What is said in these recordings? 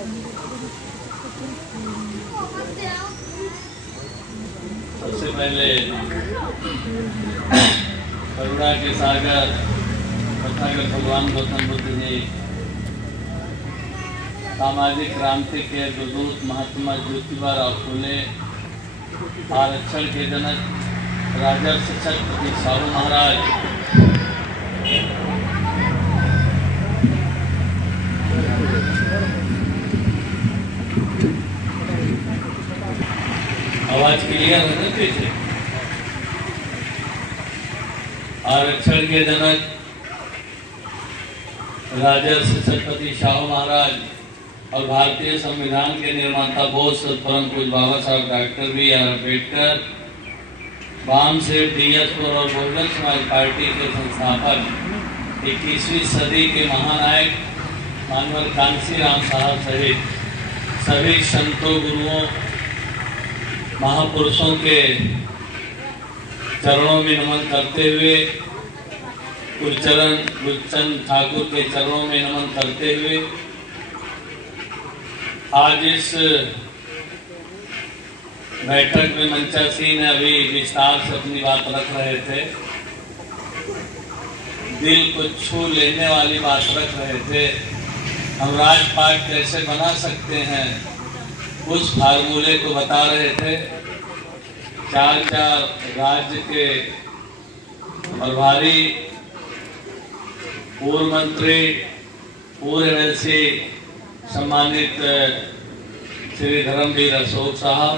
सबसे पहले करुणा के सागर तथागत भगवान गौतम बुद्ध जी, सामाजिक क्रांति के दूत महात्मा ज्योतिबा फूले, आरक्षण के जनक राजर्षि छत्रपति शाहू महाराज, आवाज क्लियर है ना पीछे? आरक्षण के जनक राजर्षि छत्रपति शाहू महाराज और भारतीय संविधान के निर्माता बोस परम पूज्य बाबा साहब डॉक्टर B.R. अम्बेडकर, वामसेव DSपुर और बहुजन समाज पार्टी के संस्थापक, 21वीं सदी के महानायक मानवर कांसीराम साहब सहित सभी संतों, गुरुओं, महापुरुषों के चरणों में नमन करते हुए, गुरचरण ठाकुर के चरणों में नमन करते हुए, आज इस बैठक में मंचासीन अभी विस्तार से अपनी बात रख रहे थे, दिल को छू लेने वाली बात रख रहे थे। हम राजपाट कैसे बना सकते हैं उस फार्मूले को बता रहे थे। चार राज्य के प्रभारी, पूर्व मंत्री, पूर्व MLC सम्मानित श्री धर्मवीर अशोक साहब,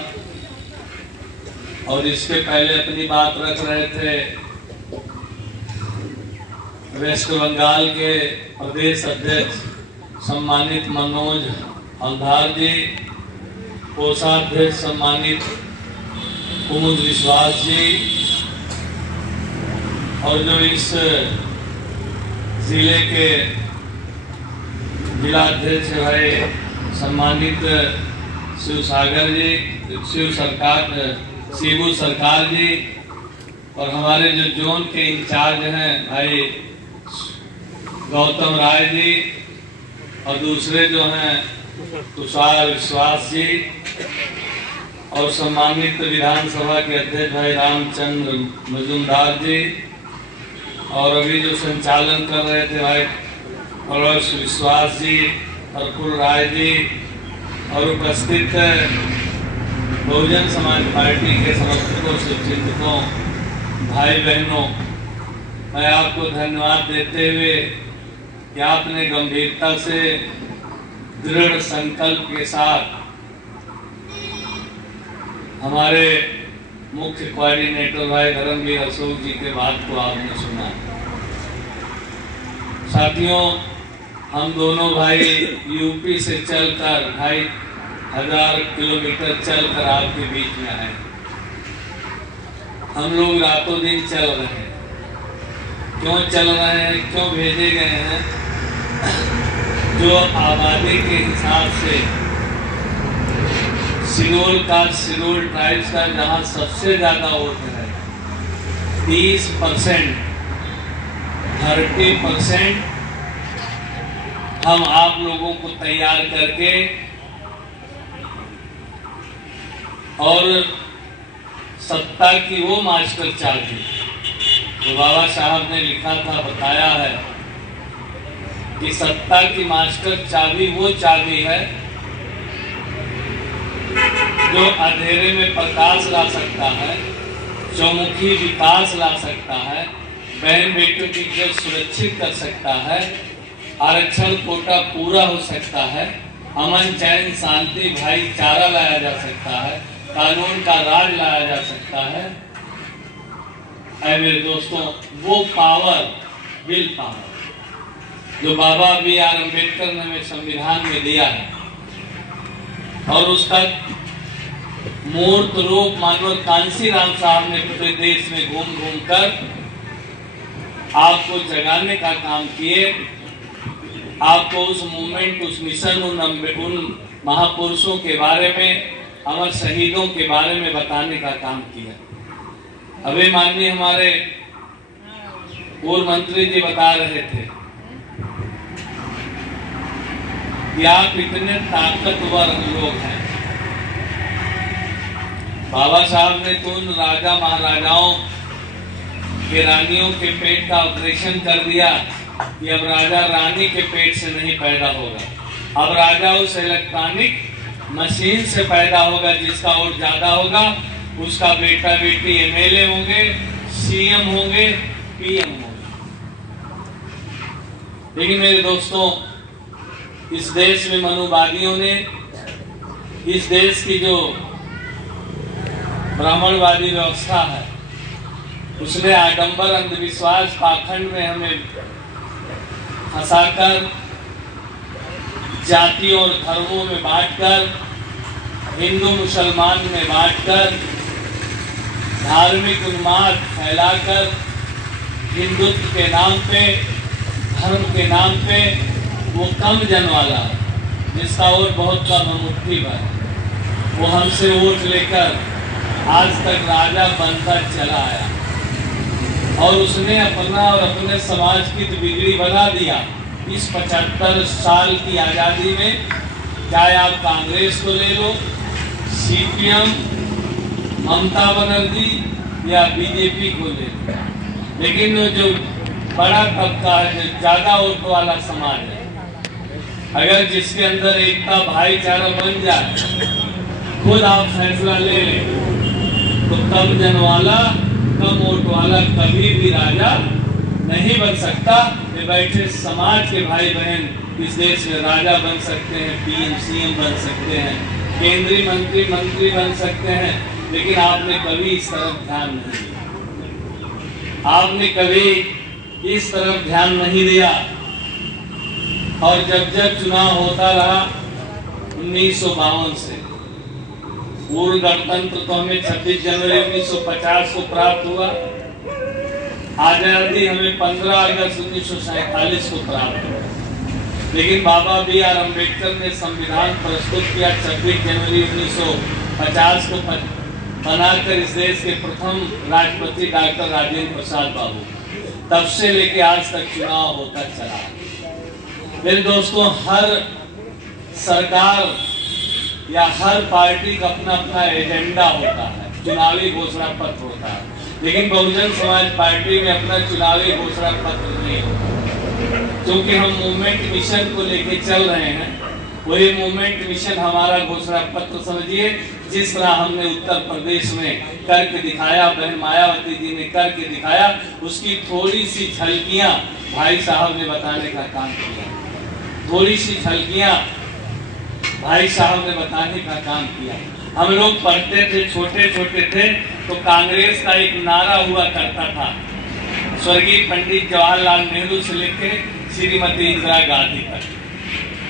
और इसके पहले अपनी बात रख रहे थे वेस्ट बंगाल के प्रदेश अध्यक्ष सम्मानित मनोज हल्दार जी, कोषाध्यक्ष सम्मानित कुमुद विश्वास जी, और जो इस जिले के जिलाध्यक्ष भाई सम्मानित शिबू सरकार जी, और हमारे जो जोन के इंचार्ज हैं भाई गौतम राय जी, और दूसरे जो हैं तुषार विश्वास जी, और सम्मानित विधानसभा के अध्यक्ष भाई रामचंद्र मजूमदार जी, और अभी जो संचालन कर रहे थे भाई पड़ोस विश्वास जी, प्रफुल्ल राय जी, और उपस्थित बहुजन समाज पार्टी के समर्थकों, शुभचिंतकों, भाई बहनों, मैं आपको धन्यवाद देते हुए कि आपने गंभीरता से, दृढ़ संकल्प के साथ हमारे मुख्य कोऑर्डिनेटर भाई धर्मवीर अशोक जी के बात को आपने सुना। साथियों, हम दोनों भाई यूपी से चलकर 2500 किलोमीटर चलकर आपके बीच में आए। हम लोग रातों दिन चल रहे हैं। क्यों चल रहे हैं, क्यों भेजे गए हैं? जो आबादी के हिसाब से सिरोल ट्राइब्स का जहां सबसे ज्यादा वोट है, 30%, 30% हम आप लोगों को तैयार करके और सत्ता की वो मास्टर चाबी तो बाबा साहब ने लिखा था, बताया है कि सत्ता की मास्टर चाबी वो चाबी है जो अंधेरे में प्रकाश ला सकता है, चौमुखी विकास ला सकता है, बहन बेटों की इज्जत सुरक्षित कर सकता है, आरक्षण कोटा पूरा हो सकता है, अमन चैन शांति भाईचारा लाया जा सकता है, कानून का राज लाया जा सकता है। ऐ मेरे दोस्तों, वो पावर, विल पावर जो बाबा B.R. अम्बेडकर ने हमें संविधान में दिया है, और उसका मूर्त रूप मानव कांसीराम साहब ने पूरे देश में घूम घूम कर आपको जगाने का काम किए, आपको उस मूवमेंट, उस मिशन, उन महापुरुषों के बारे में, अमर शहीदों के बारे में बताने का काम किया। अभी माननीय हमारे पूर्व मंत्री जी बता रहे थे कि आप इतने ताकतवर लोग हैं। बाबा साहब ने तो उन राजा महाराजाओं के रानियों के पेट का ऑपरेशन कर दिया कि अब राजा रानी के पेट से नहीं पैदा होगा, अब राजा उस इलेक्ट्रॉनिक मशीन से पैदा होगा, जिसका वोट ज्यादा होगा उसका बेटा बेटी एमएलए होंगे, सीएम होंगे, पीएम होंगे। लेकिन मेरे दोस्तों, इस देश में मनुवादियों ने, इस देश की जो ब्राह्मणवादी व्यवस्था है, उसने आडंबर, अंधविश्वास, पाखंड में हमें फंसाकर जातियों और धर्मों में बांटकर, हिंदू मुसलमान में बांटकर, धार्मिक उन्माद फैलाकर, हिंदुत्व के नाम पे, धर्म के नाम पे वो कम जन वाला जिसका वोट बहुत कम है, मुट्ठी भर, वो हमसे वोट लेकर आज तक राजा बनता चला आया और उसने अपना और अपने समाज की तो बिगड़ी बना दिया। इस 75 साल की आज़ादी में चाहे आप कांग्रेस को ले लो, सीपीएम, ममता बनर्जी या बीजेपी को ले लो, लेकिन वो जो बड़ा तबका है, जो ज्यादा वोट वाला समाज है, अगर जिसके अंदर एकता भाईचारा बन जाए, खुद आप फैसला ले लें, तो कम जन वाला, कम वोट वाला कभी भी राजा नहीं बन सकता। ये बैठे समाज के भाई बहन इस देश में राजा बन सकते हैं, पीएम सीएम बन सकते हैं, केंद्रीय मंत्री बन सकते हैं, लेकिन आपने कभी इस तरफ ध्यान नहीं दिया, आपने कभी इस तरफ ध्यान नहीं दिया। और जब जब चुनाव होता रहा 1952 से, पूर्ण गणतंत्र तो हमें 26 जनवरी 1950 को प्राप्त हुआ, आजादी हमें 15 अगस्त 1947 को प्राप्त हुआ, लेकिन बाबा B.R. अम्बेडकर ने संविधान प्रस्तुत किया 26 जनवरी 1950 को बनाकर इस देश के प्रथम राष्ट्रपति डॉक्टर राजेंद्र प्रसाद बाबू, तब से लेके आज तक चुनाव होता चला। मेरे दोस्तों, हर सरकार या हर पार्टी का अपना अपना एजेंडा होता है, चुनावी घोषणा पत्र होता है, लेकिन बहुजन समाज पार्टी में अपना चुनावी घोषणा पत्र नहीं होता। क्योंकि हम मूवमेंट मिशन को लेके चल रहे हैं, वही मूवमेंट मिशन हमारा घोषणा पत्र समझिए। जिस तरह हमने उत्तर प्रदेश में करके दिखाया, बहन मायावती जी ने करके दिखाया, उसकी थोड़ी सी झलकियां भाई साहब ने बताने का काम किया, थोड़ी सी झलकियां भाई साहब ने बताने का काम किया। हम लोग पढ़ते थे, छोटे छोटे थे, तो कांग्रेस का एक नारा हुआ करता था, स्वर्गीय पंडित जवाहरलाल नेहरू से लेकर श्रीमती इंदिरा गांधी तक।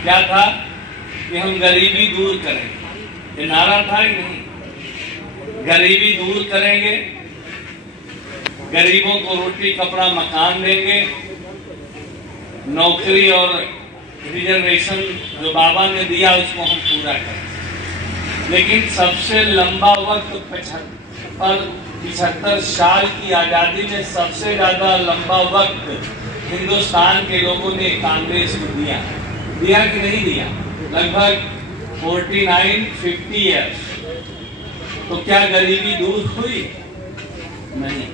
क्या था कि हम गरीबी दूर करेंगे, ये नारा था ही नहीं। गरीबी दूर करेंगे, गरीबों को रोटी कपड़ा मकान देंगे, नौकरी और रिजर्वेशन जो बाबा ने दिया उसको हम पूरा करें। लेकिन सबसे लंबा वक्त 75 साल की आजादी में सबसे ज्यादा लंबा वक्त हिंदुस्तान के लोगों ने कांग्रेस को दिया कि नहीं दिया? लगभग 49-50 ईयर्स। तो क्या गरीबी दूर हुई? नहीं।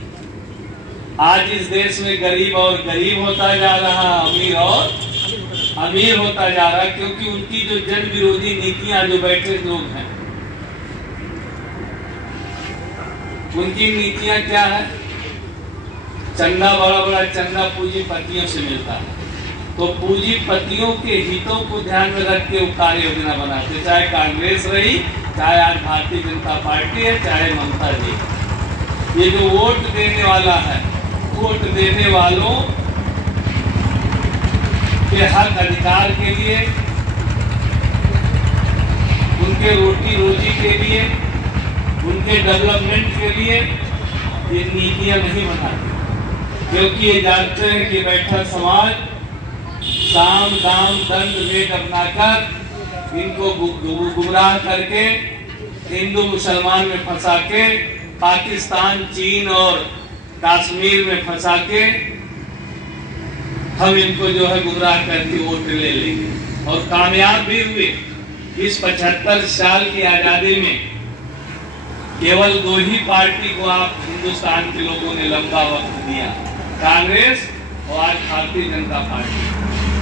आज इस देश में गरीब और गरीब होता जा रहा, अमीर और अमीर होता जा रहा, क्योंकि उनकी जो जन विरोधी नीतियां, जो बैठे लोग हैं, उनकी नीतियां क्या है? चंदा, बड़ा बड़ा चंदा पूंजीपतियों से मिलता है, तो पूंजीपतियों के हितों को ध्यान में रख के वो कार्य योजना बनाते, चाहे कांग्रेस रही, चाहे आज भारतीय जनता पार्टी है, चाहे ममता जी। ये जो वोट देने वाला है, वोट देने वालों के हक अधिकार के लिए, उनके रोटी रोजी के लिए, उनके डेवलपमेंट के लिए ये नीतियां नहीं बनाते, क्योंकि ये जानते हैं कि बैठा समाज साम दाम दंड भेद अपनाकर इनको गुमराह करके हिंदू मुसलमान में फंसा के, पाकिस्तान, चीन और कश्मीर में फंसा के हम इनको जो है गुमराह करके वोट ले लेंगे और कामयाब भी हुए। इस 75 साल की आजादी में केवल 2 ही पार्टी को आप हिंदुस्तान के लोगों ने लंबा वक्त दिया, कांग्रेस और आज भारतीय जनता पार्टी।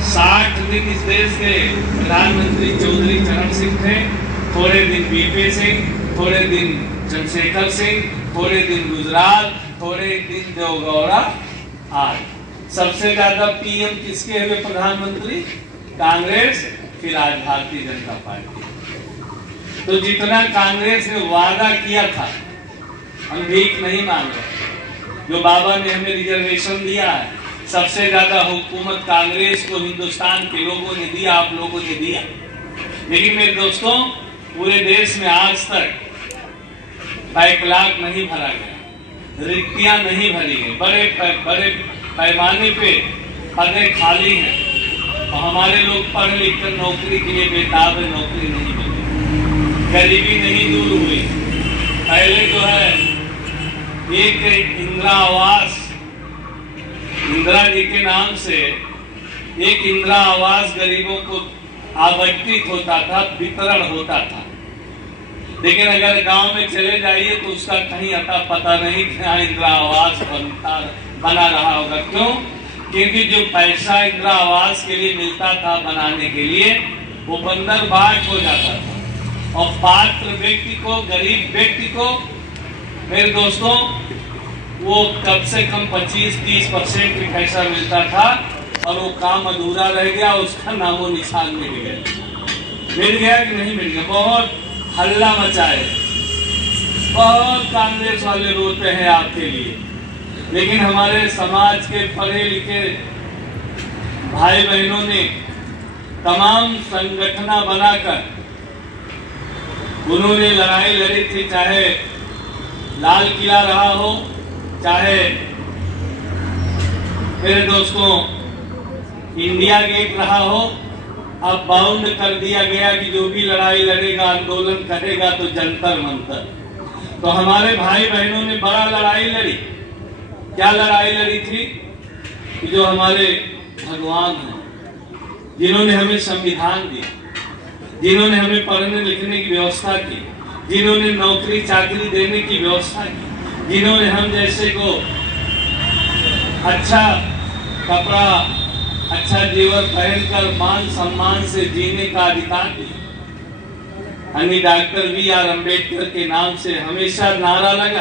60 दिन इस देश के प्रधानमंत्री चौधरी चरण सिंह थे, थोड़े दिन वीपी सिंह, थोड़े दिन चंद्रशेखर सिंह, थोड़े दिन गुजराल, थोड़े दिन देवगौड़ा। आज सबसे ज्यादा पीएम किसके हुए प्रधानमंत्री? कांग्रेस, फिर आज भारतीय जनता पार्टी। तो जितना कांग्रेस ने वादा किया था, हम भीख नहीं मांग रहे। जो बाबा ने हमें रिजर्वेशन दिया है, सबसे ज्यादा हुकूमत कांग्रेस को हिंदुस्तान के लोगों ने दिया, आप लोगों ने दिया। लेकिन मेरे दोस्तों, पूरे देश में आज तक बैकलॉग नहीं भरा गया, रिक्तियां नहीं भरी गई, बड़े पैमाने पे पदें खाली हैं और हमारे लोग पढ़ लिख कर नौकरी के लिए बेताब है, नौकरी नहीं मिली, गरीबी नहीं दूर हुई। पहले जो है एक इंदिरा आवास, इंदिरा जी के नाम से एक इंदिरा आवास गरीबों को आवंटित होता था, वितरण होता था। लेकिन अगर गांव में चले जाइए तो उसका कहीं अता पता नहीं कि इंदिरा आवास बना रहा होगा। क्यों? क्योंकि जो पैसा इंदिरा आवास के लिए मिलता था बनाने के लिए, वो बंदर बाट हो जाता था और पात्र व्यक्ति को, गरीब व्यक्ति को, मेरे दोस्तों, वो कम से कम 25-30% भी पैसा मिलता था और वो काम अधूरा रह गया, उसका नामो निशान मिल गया कि नहीं मिल गया? बहुत हल्ला मचाए, बहुत कांग्रेस वाले रोते हैं आपके लिए। लेकिन हमारे समाज के पढ़े लिखे भाई बहनों ने तमाम संगठना बनाकर उन्होंने लड़ाई लड़ी थी, चाहे लाल किला रहा हो, चाहे मेरे दोस्तों इंडिया गेट रहा हो। अब बाउंड कर दिया गया कि जो भी लड़ाई लड़ेगा, आंदोलन करेगा तो जंतर मंतर। तो हमारे भाई बहनों ने बड़ा लड़ाई लड़ी। क्या लड़ाई लड़ी थी? कि जो हमारे भगवान हैं, जिन्होंने हमें संविधान दिया, जिन्होंने हमें पढ़ने लिखने की व्यवस्था की, जिन्होंने नौकरी चाकरी देने की व्यवस्था की, जिन्होंने हम जैसे को अच्छा कपड़ा, अच्छा जेवर पहनकर मान सम्मान से जीने का अधिकार दिया। यानी डॉक्टर B.R. अम्बेडकर के नाम से हमेशा नारा लगा।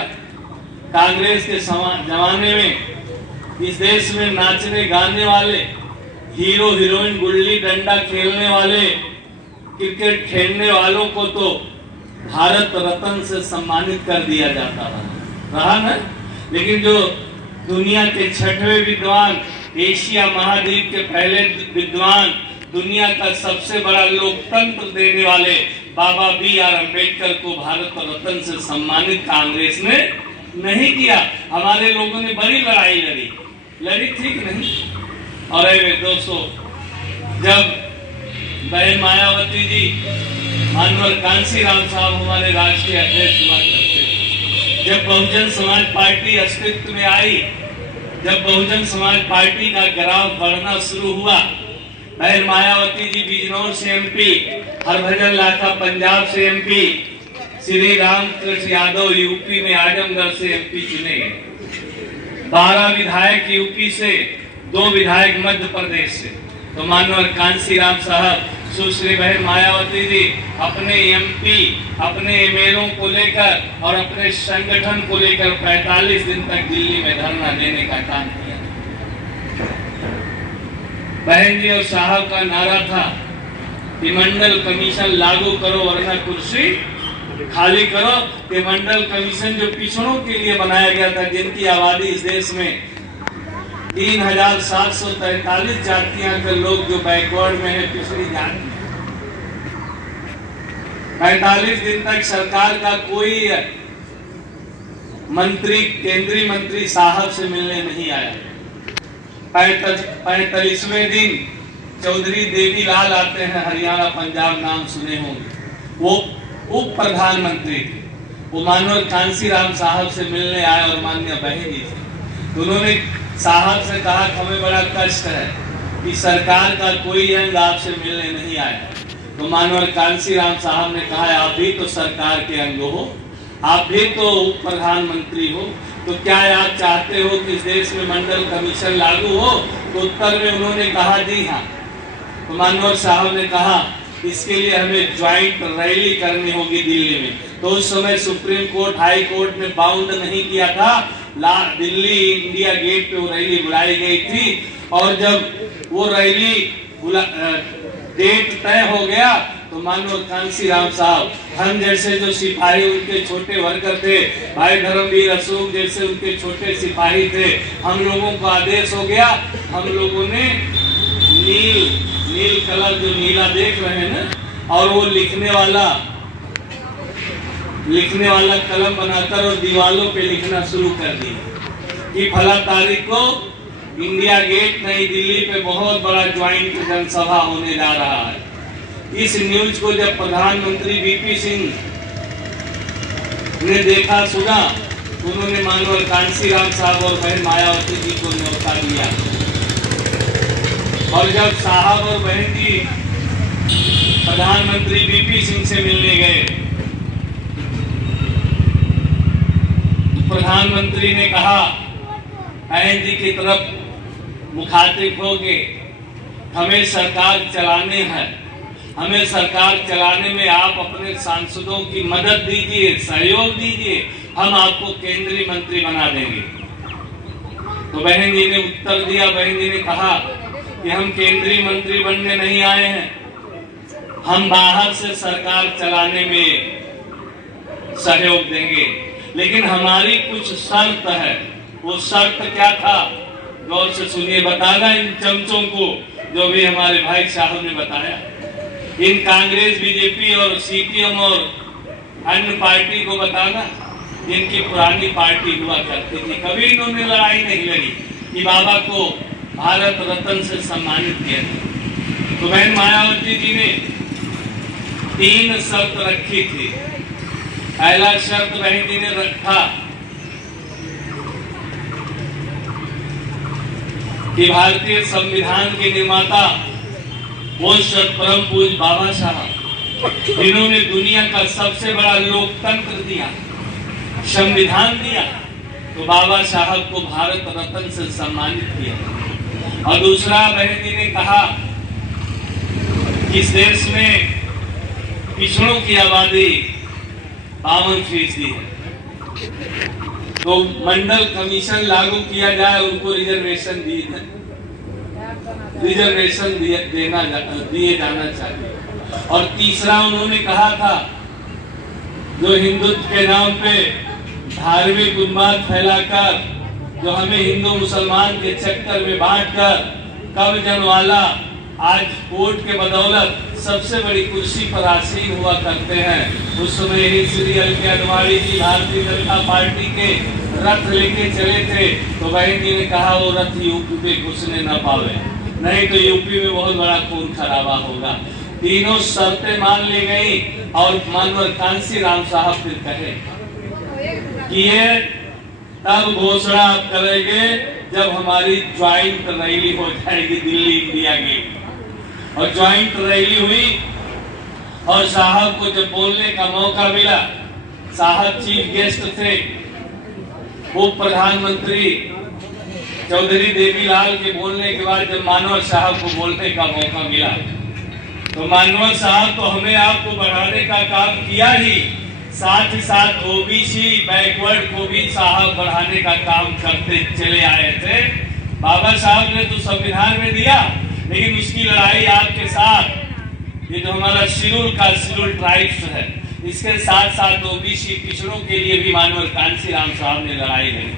कांग्रेस के जमाने में इस देश में नाचने गाने वाले, हीरो हीरोइन, गुल्ली डंडा खेलने वाले, क्रिकेट खेलने वालों को तो भारत रत्न से सम्मानित कर दिया जाता रहा ना। लेकिन जो दुनिया के 6वें विद्वान, एशिया महाद्वीप के पहले विद्वान, दुनिया का सबसे बड़ा लोकतंत्र देने वाले बाबा B.R. अम्बेडकर को भारत रत्न से सम्मानित कांग्रेस ने नहीं किया। हमारे लोगों ने बड़ी लड़ाई लड़ी थी कि नहीं? और दोस्तों, जब बहन मायावती जी, मानवर कांशीराम साहब हमारे राष्ट्रीय अध्यक्ष हुआ करते थे, जब बहुजन समाज पार्टी अस्तित्व में आई, जब बहुजन समाज पार्टी का ग्राफ बढ़ना शुरू हुआ, बहन मायावती जी बिजनौर से MP, हरभजन लाठा पंजाब से MP, श्री रामकृष्ण यादव यूपी में आजमगढ़ से MP चुने गए, 12 विधायक यूपी से, 2 विधायक मध्य प्रदेश से। तो मानवर कांशीराम साहब, सुश्री बहन मायावती जी अपने MP, अपने MLO को लेकर और अपने संगठन को लेकर 45 दिन तक दिल्ली में धरना देने का काम किया। बहन जी और साहब का नारा था कि मंडल कमीशन लागू करो वरना कुर्सी खाली करो। कि मंडल कमीशन जो पिछड़ों के लिए बनाया गया था, जिनकी आबादी इस देश में 3743 जातियां के लोग जो बैकवर्ड में है, पिछड़ी जाति, 45 दिन तक सरकार का कोई मंत्री, केंद्रीय मंत्री साहब से मिलने नहीं आया। 45वें दिन चौधरी देवीलाल आते हैं, हरियाणा पंजाब नाम सुने होंगे, वो उप प्रधानमंत्री थे। वो मानवर कांशीराम साहब से मिलने आए और माननीय बहन जी थे। उन्होंने साहब से कहा कि हमें बड़ा कष्ट है, कि सरकार का कोई अंग आपसे मिलने नहीं आया। तो मानवर कांशीराम साहब ने कहा, आप भी तो सरकार के अंग हो, आप भी तो प्रधानमंत्री हो, तो क्या आप चाहते हो कि इस देश में मंडल कमीशन लागू हो? तो उत्तर में उन्होंने कहा जी हाँ। तो मानवर साहब ने कहा इसके लिए हमें ज्वाइंट रैली करनी होगी दिल्ली में। तो उस समय सुप्रीम कोर्ट, हाई कोर्ट ने बाउंड नहीं किया था, दिल्ली इंडिया गेट पे वो रैली बुलाई गई थी। और जब वो रैली डेट तय हो गया तो मानव कांशीराम साहब, हम जैसे जो सिपाही उनके छोटे वर्कर थे, भाई धर्मवीर अशोक जैसे उनके छोटे सिपाही थे, हम लोगों को आदेश हो गया, हम लोगों ने नील कलर जो नीला देख रहे हैं ना, और वो लिखने वाला कलम बनाकर और दीवालों पे लिखना शुरू कर दिया कि फला तारीख को इंडिया गेट नई दिल्ली पे बहुत बड़ा ज्वाइंट जनसभा होने जा रहा है। इस न्यूज को जब प्रधानमंत्री वीपी सिंह ने देखा, सुना, तो उन्होंने मानवर कांशीराम साहब और बहन मायावती जी को न्योता दिया। और जब साहब और बहन जी प्रधानमंत्री वीपी सिंह से मिलने गए, प्रधानमंत्री ने कहा, बहन जी की तरफ मुखातिब होके, हमें सरकार चलाने हैं, हमें सरकार चलाने में आप अपने सांसदों की मदद दीजिए, सहयोग दीजिए, हम आपको केंद्रीय मंत्री बना देंगे। तो बहन जी ने उत्तर दिया, बहन जी ने कहा कि हम केंद्रीय मंत्री बनने नहीं आए हैं, हम बाहर से सरकार चलाने में सहयोग देंगे, लेकिन हमारी कुछ शर्त है। वो शर्त क्या था, गौर से सुनिए, बताना इन चमचों को जो भी हमारे भाई साहब ने बताया। इन कांग्रेस, बीजेपी और सीपीएम और अन्य पार्टी को बताना, इनकी पुरानी पार्टी हुआ करती थी, कभी इन्होंने लड़ाई नहीं लड़ी कि बाबा को भारत रत्न से सम्मानित किया था। तो बहन मायावती जी ने 3 शर्त रखी थी। पहला शर्त बहन जी ने रखा कि भारतीय संविधान के निर्माता वो परम पूज्य बाबा साहब, जिन्होंने दुनिया का सबसे बड़ा लोकतंत्र दिया, संविधान दिया, तो बाबा साहब को भारत रत्न से सम्मानित किया। और दूसरा बहन जी ने कहा कि इस देश में पिछड़ों की आबादी 52% है, तो मंडल कमीशन लागू किया जाए, उनको रिजर्वेशन दिए जाना चाहिए। और तीसरा उन्होंने कहा था, जो हिंदुत्व के नाम पे धार्मिक उन्माद फैलाकर, जो हमें हिंदू मुसलमान के चक्कर में बांटकर कब्जन वाला आज वोट के बदौलत सबसे बड़ी कुर्सी पर आसीन हुआ करते हैं, उस समय ही श्री एल.के. अडवाणी जी भारतीय जनता पार्टी के रथ लेके चले थे। तो बहन जी ने कहा वो रथ यूपी पे घुसने न पावे, नहीं तो यूपी में बहुत बड़ा खून खराबा होगा। तीनों शर्तें मान ली गई और मानवर कांशीराम साहब फिर कहे कि ये तब घोषणा आप करेंगे जब हमारी ज्वाइंट रैली हो जाएगी दिल्ली इंडिया गेट। और ज्वाइंट रैली हुई और साहब को जब बोलने का मौका मिला, साहब चीफ गेस्ट थे, वो प्रधानमंत्री चौधरी देवीलाल के बोलने के बाद जब मानवर साहब को बोलने का मौका मिला, तो मानवर साहब तो हमें आपको बढ़ाने का काम किया ही, साथ ही साथ ओबीसी बैकवर्ड को भी साहब बढ़ाने का काम करते चले आए थे। बाबा साहब ने तो संविधान में दिया, लेकिन उसकी लड़ाई आपके साथ, ये जो हमारा शेड्यूल ट्राइब्स है, इसके साथ साथ ओबीसी पिछड़ों के लिए भी मानवर कांशीराम साहब ने लड़ाई लड़ी।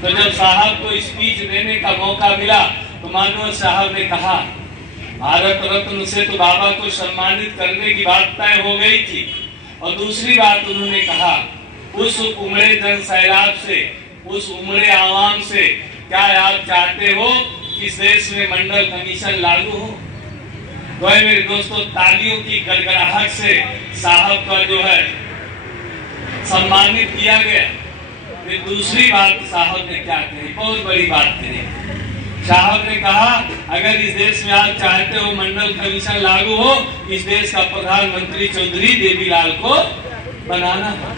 तो जब साहब को स्पीच देने का मौका मिला तो मानवर साहब ने कहा, भारत रत्न से तो बाबा को सम्मानित करने की बात तय हो गई थी, और दूसरी बात उन्होंने कहा, उस उमड़े जन सैलाब से, उस उमड़े आवाम से क्या आप चाहते हो कि इस देश में मंडल कमीशन लागू हो? तो मेरे दोस्तों, तालियों की गड़गड़ाहट से साहब का जो है सम्मानित किया गया। फिर दूसरी बात साहब ने क्या कही, बहुत बड़ी बात कही, साहब ने कहा अगर इस देश में आप चाहते हो मंडल कमीशन लागू हो, इस देश का प्रधानमंत्री चौधरी देवीलाल को बनाना है।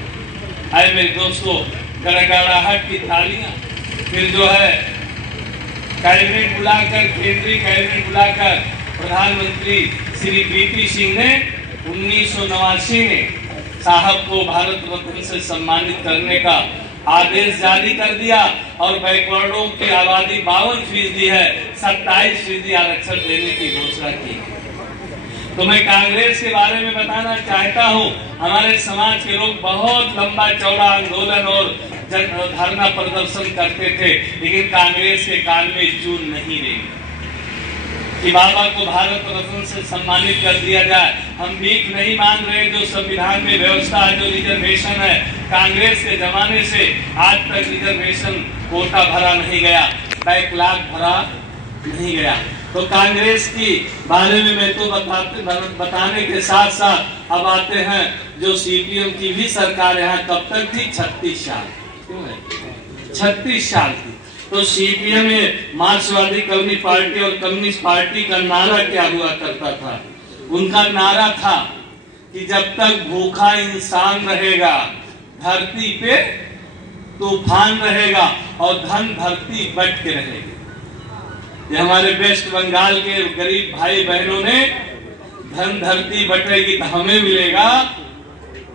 आए मेरे दोस्तों, गड़गड़ाहट की तालियां। फिर जो है कैबिनेट बुलाकर, केंद्रीय कैबिनेट बुलाकर प्रधानमंत्री श्री वीपी सिंह ने 1989 में साहब को भारत रत्न से सम्मानित करने का आदेश जारी कर दिया और बैकवर्डों की आबादी 52% है, 27% आरक्षण देने की घोषणा की। तो मैं कांग्रेस के बारे में बताना चाहता हूं, हमारे समाज के लोग बहुत लंबा चौड़ा आंदोलन और धरना प्रदर्शन करते थे, लेकिन कांग्रेस के कान में जून नहीं रही कि बाबा को भारत रत्न से सम्मानित कर दिया जाए। हम भीख नहीं मांग रहे, जो संविधान में व्यवस्था है, जो रिजर्वेशन है, कांग्रेस के जमाने से आज तक रिजर्वेशन कोटा भरा नहीं गया, बैकलॉग भरा नहीं गया। तो कांग्रेस की बारे में मैं तो बताने के साथ साथ अब आते हैं जो सीपीएम की भी सरकार यहाँ कब तक थी, 36 साल। क्यों है 36 साल थी। तो सीपीएम में मार्क्सवादी कम्युनिस्ट पार्टी और कम्युनिस्ट पार्टी का नारा क्या हुआ करता था? उनका नारा था कि जब तक भूखा इंसान रहेगा धरती पे तूफान रहेगा और धन धरती बट के रहेगी। ये हमारे वेस्ट बंगाल के गरीब भाई बहनों ने धन धरती बटेगी तो हमें मिलेगा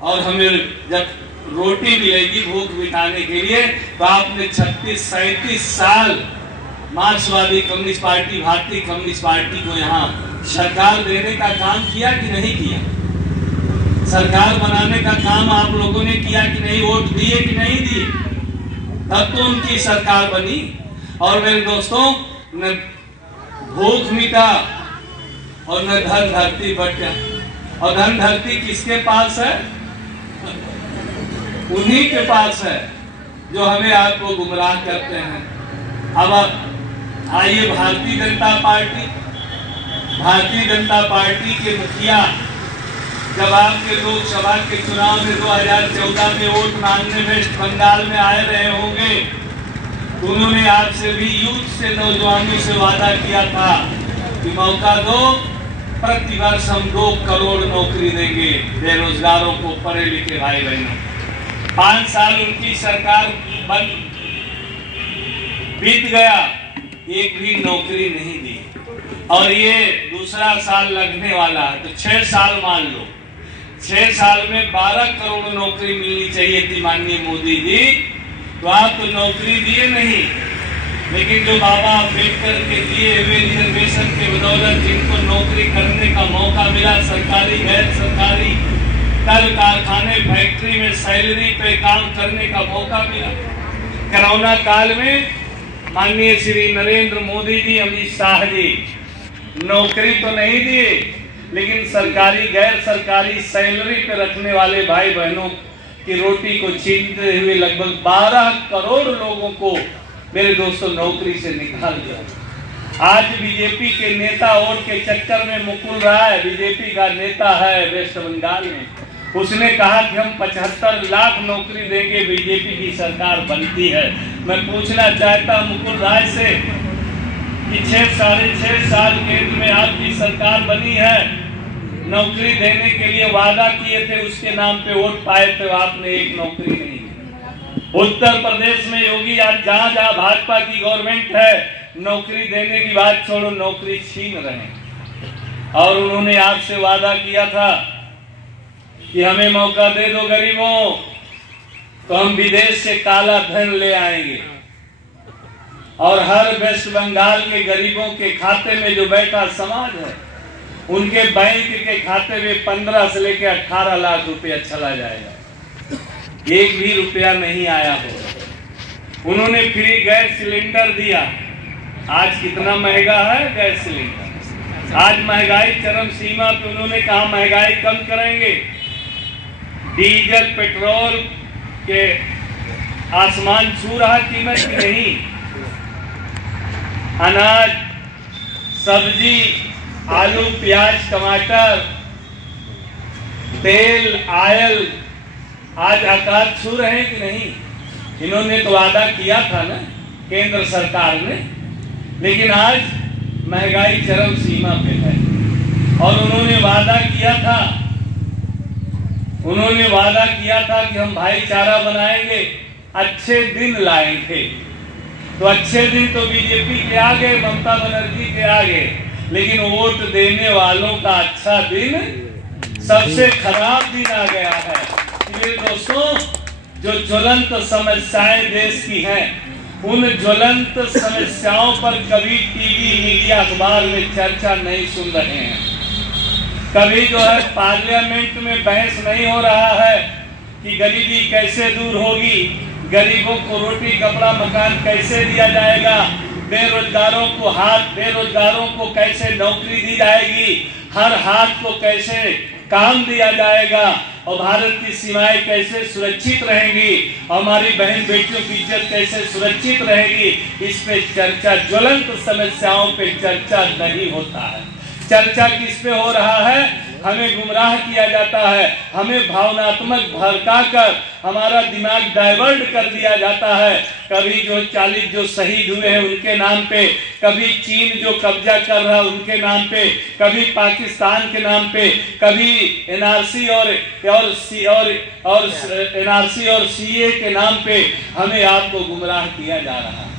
और हमें जब रोटी मिलेगी भूख मिटाने के लिए। तो आपने 36-37 साल मार्क्सवादी कम्युनिस्ट पार्टी, भारतीय कम्युनिस्ट पार्टी को यहाँ सरकार देने का काम किया कि नहीं किया? सरकार बनाने का काम आप लोगों ने किया कि नहीं? वोट दिए कि नहीं दिए? तब तो उनकी सरकार बनी। और मेरे दोस्तों, न भूख मिटा और न धन धरती बचा। और धन धरती किसके पास है? उन्हीं के पास है जो हमें आपको गुमराह करते हैं। अब आइए भारतीय जनता पार्टी के मुखिया जब आपके लोकसभा के चुनाव में 2014 में वोट मांगने वेस्ट बंगाल में आए रहे होंगे, तो उन्होंने आपसे भी यूथ से, नौजवानों से वादा किया था कि मौका दो, प्रतिवर्ष हम 2 करोड़ नौकरी देंगे बेरोजगारों को, पढ़े लिखे भाई बहनों। 5 साल उनकी सरकार बीत गया, एक भी नौकरी नहीं दी और ये दूसरा साल लगने वाला है। तो 6 साल मान लो, 6 साल में 12 करोड़ नौकरी मिलनी चाहिए थी माननीय मोदी जी। तो आप तो नौकरी दिए नहीं, लेकिन जो बाबा अम्बेडकर के दिए हुए रिजर्वेशन के बदौलत जिनको नौकरी करने का मौका मिला, सरकारी गैर सरकारी कल कारखाने फैक्ट्री में सैलरी पे काम करने का मौका मिला। कोरोना काल में माननीय श्री नरेंद्र मोदी जी, अमित शाह जी नौकरी तो नहीं दिए, लेकिन सरकारी गैर सरकारी सैलरी पे रखने वाले भाई बहनों की रोटी को छीनते हुए लगभग 12 करोड़ लोगों को मेरे दोस्तों नौकरी से निकाल दिया। आज बीजेपी के नेता वोट के चक्कर में मुकुल रहा है। बीजेपी का नेता है वेस्ट बंगाल में, उसने कहा कि हम 75 लाख नौकरी देंगे बीजेपी की सरकार बनती है। मैं पूछना चाहता हूं मुकुल राय से कि 6-6.5 साल केंद्र में आपकी सरकार बनी है, नौकरी देने के लिए वादा किए थे, उसके नाम पे वोट पाए थे, आपने एक नौकरी नहीं दी। उत्तर प्रदेश में योगी आज जहां जहां भाजपा की गवर्नमेंट है, नौकरी देने की बात छोड़ो, नौकरी छीन रहे हैं। और उन्होंने आपसे वादा किया था कि हमें मौका दे दो गरीबों, तो हम विदेश से काला धन ले आएंगे और हर वेस्ट बंगाल के गरीबों के खाते में जो बैठा समाज है, उनके बैंक के खाते में 15 से लेकर 18 लाख रुपया चला जाएगा। एक भी रुपया नहीं आया हो। उन्होंने फ्री गैस सिलेंडर दिया। आज कितना महंगा है गैस सिलेंडर, आज महंगाई चरम सीमा पे। उन्होंने कहा महंगाई कम करेंगे, डीजल पेट्रोल के आसमान छू रहा कीमत की नहीं। अनाज, सब्जी, आलू, प्याज, टमाटर, तेल, ऑयल आज आकाश छू रहे हैं कि नहीं? इन्होंने तो वादा किया था ना केंद्र सरकार ने लेकिन आज महंगाई चरम सीमा पे है। और उन्होंने वादा किया था कि हम भाईचारा बनाएंगे, अच्छे दिन लाएंगे। तो अच्छे दिन तो बीजेपी के आ गए, ममता बनर्जी के आ गए, लेकिन वोट देने वालों का अच्छा दिन सबसे खराब दिन आ गया है। मेरे दोस्तों, जो ज्वलंत समस्याएं देश की हैं, उन ज्वलंत समस्याओं पर कभी टीवी, मीडिया, अखबार में चर्चा नहीं सुन रहे हैं। कभी जो है पार्लियामेंट में बहस नहीं हो रहा है कि गरीबी कैसे दूर होगी, गरीबों को रोटी, कपड़ा, मकान कैसे दिया जाएगा, बेरोजगारों को कैसे नौकरी दी जाएगी, हर हाथ को कैसे काम दिया जाएगा, और भारत की सीमाएं कैसे सुरक्षित रहेंगी, हमारी बहन बेटियों की इज्जत कैसे सुरक्षित रहेगी, इस पे चर्चा, ज्वलंत समस्याओं पे चर्चा नहीं होता है। चर्चा किस पे हो रहा है? हमें गुमराह किया जाता है, हमें भावनात्मक भड़काकर हमारा दिमाग डाइवर्ट कर दिया जाता है। कभी जो 40 जो शहीद हुए हैं उनके नाम पे, कभी चीन जो कब्जा कर रहा है उनके नाम पे, कभी पाकिस्तान के नाम पे, कभी एनआरसी और सीए के नाम पे हमें आपको गुमराह किया जा रहा है।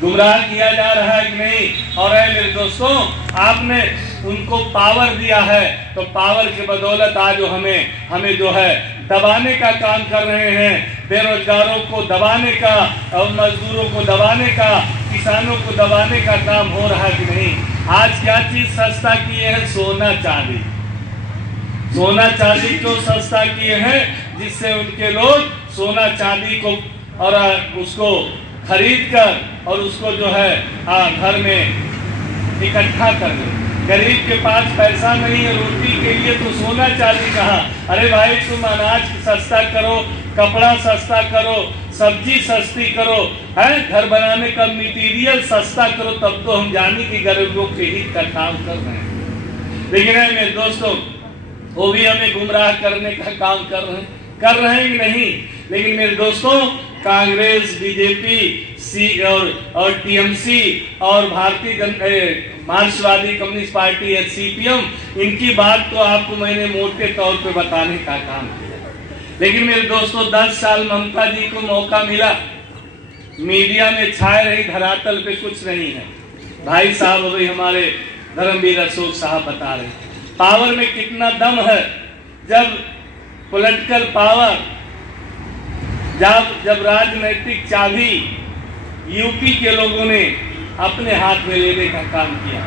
गुमराह किया जा रहा है कि नहीं? और मेरे दोस्तों, आपने उनको पावर दिया है, तो पावर के बदौलत आज हमें जो है दबाने का काम कर रहे हैं। बेरोजगारों को दबाने का और मजदूरों को दबाने का, किसानों को दबाने का काम हो रहा है कि नहीं? आज क्या चीज सस्ता किए हैं? सोना चांदी। सोना चांदी क्यों सस्ता किए हैं? जिससे उनके लोग सोना चांदी को और उसको खरीद कर और उसको जो है घर में इकट्ठा कर दे। गरीब के पास पैसा नहीं है रोटी के लिए, तो सोना चांदी कहाँ? अरे भाई, तुम अनाज सस्ता करो, कपड़ा सस्ता करो, सब्जी सस्ती करो, है घर बनाने का मटेरियल सस्ता करो, तब तो हम जाने कि गरीबों के हित का काम कर रहे हैं। लेकिन मेरे दोस्तों, वो भी हमें गुमराह करने का काम कर रहे हैं कि नहीं? लेकिन मेरे दोस्तों, कांग्रेस, बीजेपी और टीएमसी और भारतीय मार्क्सवादी कम्युनिस्ट पार्टी या सीपीएम, इनकी बात तो आपको मैंने मोटे तौर पे बताने का काम किया। लेकिन मेरे दोस्तों, 10 साल ममता जी को मौका मिला, मीडिया में छाए रही, धरातल पे कुछ नहीं है। भाई साहब अभी हमारे धर्मवीर अशोक साहब बता रहे, पावर में कितना दम है। जब पॉलिटिकल पावर, जब राजनीतिक चाबी यूपी के लोगों ने अपने हाथ में लेने का काम किया,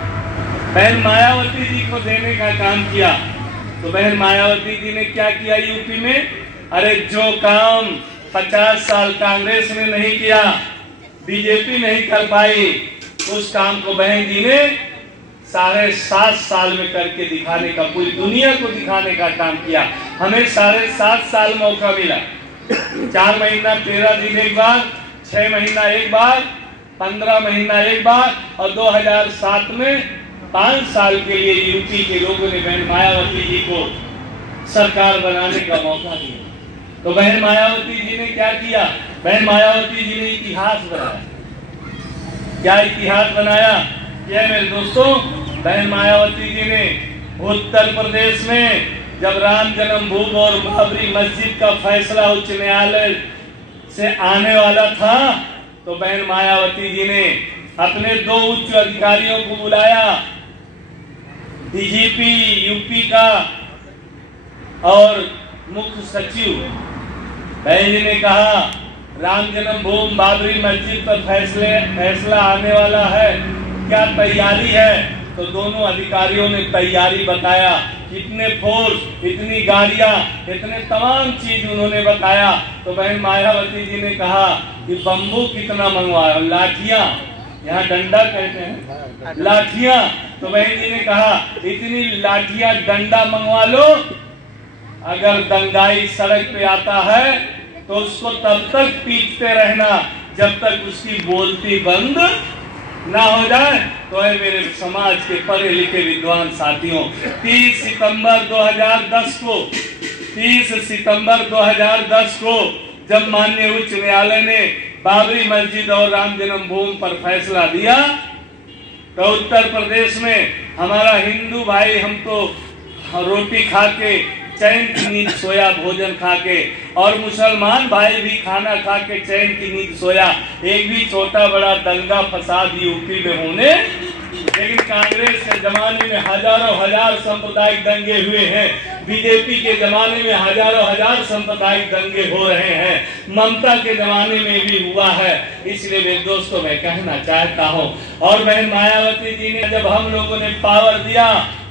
बहन मायावती जी को देने का काम किया, तो बहन मायावती जी ने क्या किया यूपी में? अरे जो काम 50 साल कांग्रेस ने नहीं किया, बीजेपी नहीं कर पाई, उस काम को बहन जी ने 7.5 साल में करके दिखाने का, पूरी दुनिया को दिखाने का काम किया। हमें 7.5 साल मौका मिला, 4 महीना 13 दिन एक बार, 6 महीना एक बार, 15 महीना एक बार, और 2007 में 5 साल के लिए यूपी के लोगों ने बहन मायावती जी को सरकार बनाने का मौका दिया। तो बहन मायावती जी ने क्या किया? बहन मायावती जी ने इतिहास बनाया। क्या इतिहास बनाया? क्या मेरे दोस्तों, बहन मायावती जी ने उत्तर प्रदेश में जब राम जन्मभूमि और बाबरी मस्जिद का फैसला उच्च न्यायालय से आने वाला था, तो बहन मायावती जी ने अपने 2 उच्च अधिकारियों को बुलाया, डीजीपी यूपी का और मुख्य सचिव। बहन जी ने कहा, राम जन्मभूमि बाबरी मस्जिद पर फैसला आने वाला है, क्या तैयारी है? तो दोनों अधिकारियों ने तैयारी बताया, कितने फोर्स, इतनी गाड़ियां, इतने तमाम चीज उन्होंने बताया। तो बहन मायावती जी ने कहा कि बम्बू कितना मंगवाया, लाठियां, यहाँ डंडा कहते हैं, लाठियां। तो बहन जी ने कहा इतनी लाठियां, डंडा मंगवा लो, अगर दंगाई सड़क पे आता है तो उसको तब तक पीटते रहना जब तक उसकी बोलती बंद ना हो जाए। तो है मेरे समाज के पढ़े लिखे विद्वान साथियों, 30 सितंबर 2010 को जब माननीय उच्च न्यायालय ने बाबरी मस्जिद और राम जन्मभूमि पर फैसला दिया, तो उत्तर प्रदेश में हमारा हिंदू भाई हम तो रोटी खा के चैन की नींद सोया, भोजन खा के, और मुसलमान भाई भी खाना खा के चैन की नींद सोया। एक भी छोटा बड़ा दंगा फसाद यूपी में होने, लेकिन कांग्रेस के जमाने में हजारों हजार सांप्रदायिक दंगे हुए हैं, बीजेपी के जमाने में हजारों हजार सांप्रदायिक दंगे हो रहे हैं, ममता के जमाने में भी हुआ है। इसलिए मेरे दोस्तों मैं कहना चाहता हूं, और बहन मायावती जी ने जब हम लोगों ने पावर दिया,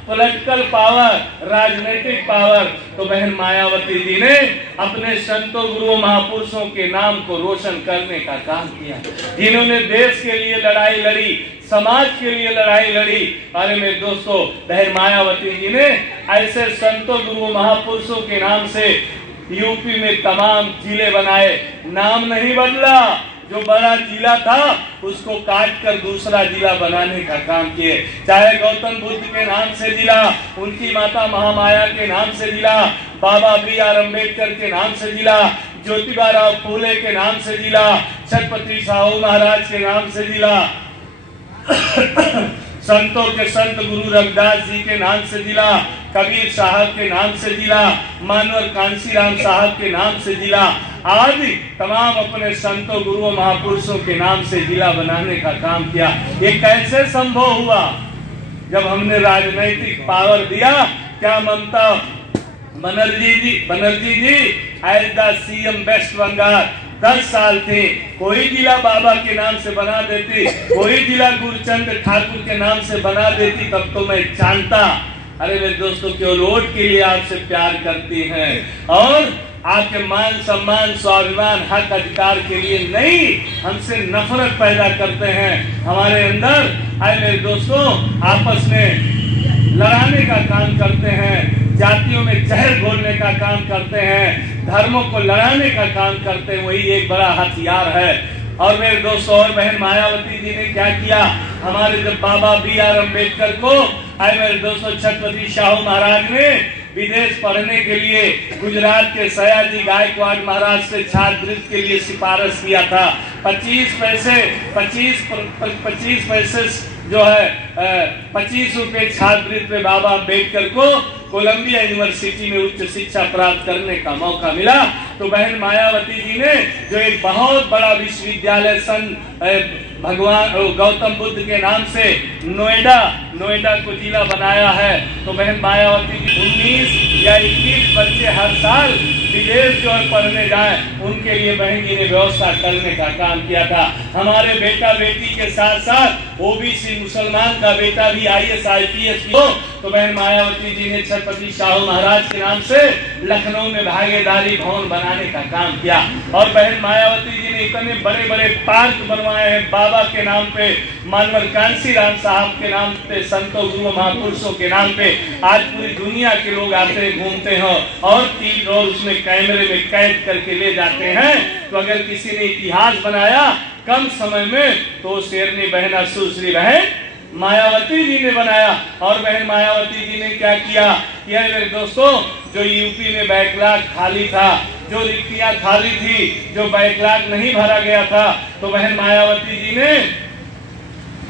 पॉलिटिकल पावर, राजनीतिक पावर, तो बहन मायावती जी ने अपने संतों गुरुओं महापुरुषों के नाम को रोशन करने का काम किया, जिन्होंने देश के लिए लड़ाई लड़ी, समाज के लिए लड़ाई लड़ी। अरे मेरे दोस्तों, बहन मायावती जी ने ऐसे संतों गुरुओं महापुरुषों के नाम से यूपी में तमाम जिले बनाए, नाम नहीं बदला, जो बड़ा जिला था उसको काट कर दूसरा जिला बनाने का काम किए। चाहे गौतम बुद्ध के नाम से जिला, उनकी माता महामाया के नाम से जिला, बाबा BR अम्बेडकर के नाम से जिला, ज्योतिबा राव फूले के नाम से जिला, छत्रपति साहू महाराज के नाम से जिला, संतों के संत गुरु रविदास जी के नाम से जिला, कबीर साहब के नाम से जिला, मानवर कांसीराम साहब के नाम से जिला, आदि तमाम अपने संतों गुरुओं महापुरुषों के नाम से जिला बनाने का काम किया। ये कैसे संभव हुआ? जब हमने राजनीतिक पावर दिया। क्या Mamata Banerjee ji as the CM West Bengal 10 साल थे, कोई जिला बाबा के नाम से बना देती, कोई जिला गुरुचंद ठाकुर के नाम से बना देती, तब तो मैं जानता। अरे मेरे दोस्तों, केवल वोट के लिए आपसे प्यार करती हैं और आपके मान सम्मान स्वाभिमान हक अधिकार के लिए नहीं, हमसे नफरत पैदा करते हैं हमारे अंदर। अरे मेरे दोस्तों, आपस में लड़ाने का काम करते हैं, जातियों में जहर घोलने का काम करते हैं, धर्मों को लड़ाने का काम करते हैं, वही एक बड़ा हथियार है। और मेरे दोस्तों और बहन मायावती जी ने क्या किया? हमारे जब बाबा BR अम्बेडकर को, आए मेरे दोस्तों, छत्रपति शाहू महाराज ने विदेश पढ़ने के लिए गुजरात के सयाजी गायकवाड़ महाराज से छात्रवृत्ति के लिए सिफारिश किया था। 25 पैसे जो है 25 रुपए छात्रवृत्ति पे बाबा अम्बेडकर को कोलंबिया यूनिवर्सिटी में उच्च शिक्षा प्राप्त करने का मौका मिला। तो बहन मायावती जी ने जो एक बहुत बड़ा विश्वविद्यालय भगवान गौतम बुद्ध के नाम से नोएडा को जिला बनाया है। तो बहन मायावती जी 19 या 21 बच्चे हर साल विदेश जो है पढ़ने जाए, उनके लिए बहन जी ने व्यवस्था करने का काम किया था। हमारे बेटा बेटी के साथ साथ OBC मुसलमान का बेटा भी IAS IPS हो, तो बहन मायावती जी ने छत्रपति शाहू महाराज के नाम से लखनऊ में भागीदारी भवन बनाने का काम किया। और बहन मायावती जी ने इतने बड़े बड़े पार्क बनवाए हैं बाबा के नाम पे, मानवर कांसीराम साहब के नाम पे, संतों गुरु महापुरुषों के नाम पे। आज पूरी दुनिया के लोग आते हैं, घूमते हैं और उसमें कैमरे में कैद करके ले जाते हैं। तो अगर किसी ने इतिहास बनाया कम समय में, तो शेरनी बहना सुश्री बहन मायावती जी ने बनाया। और बहन मायावती जी ने क्या किया? यह मेरे दोस्तों, जो यूपी में बैकलॉग खाली था, जो रिक्तियां खाली थी, जो बैकलॉग नहीं भरा गया था, तो बहन मायावती जी ने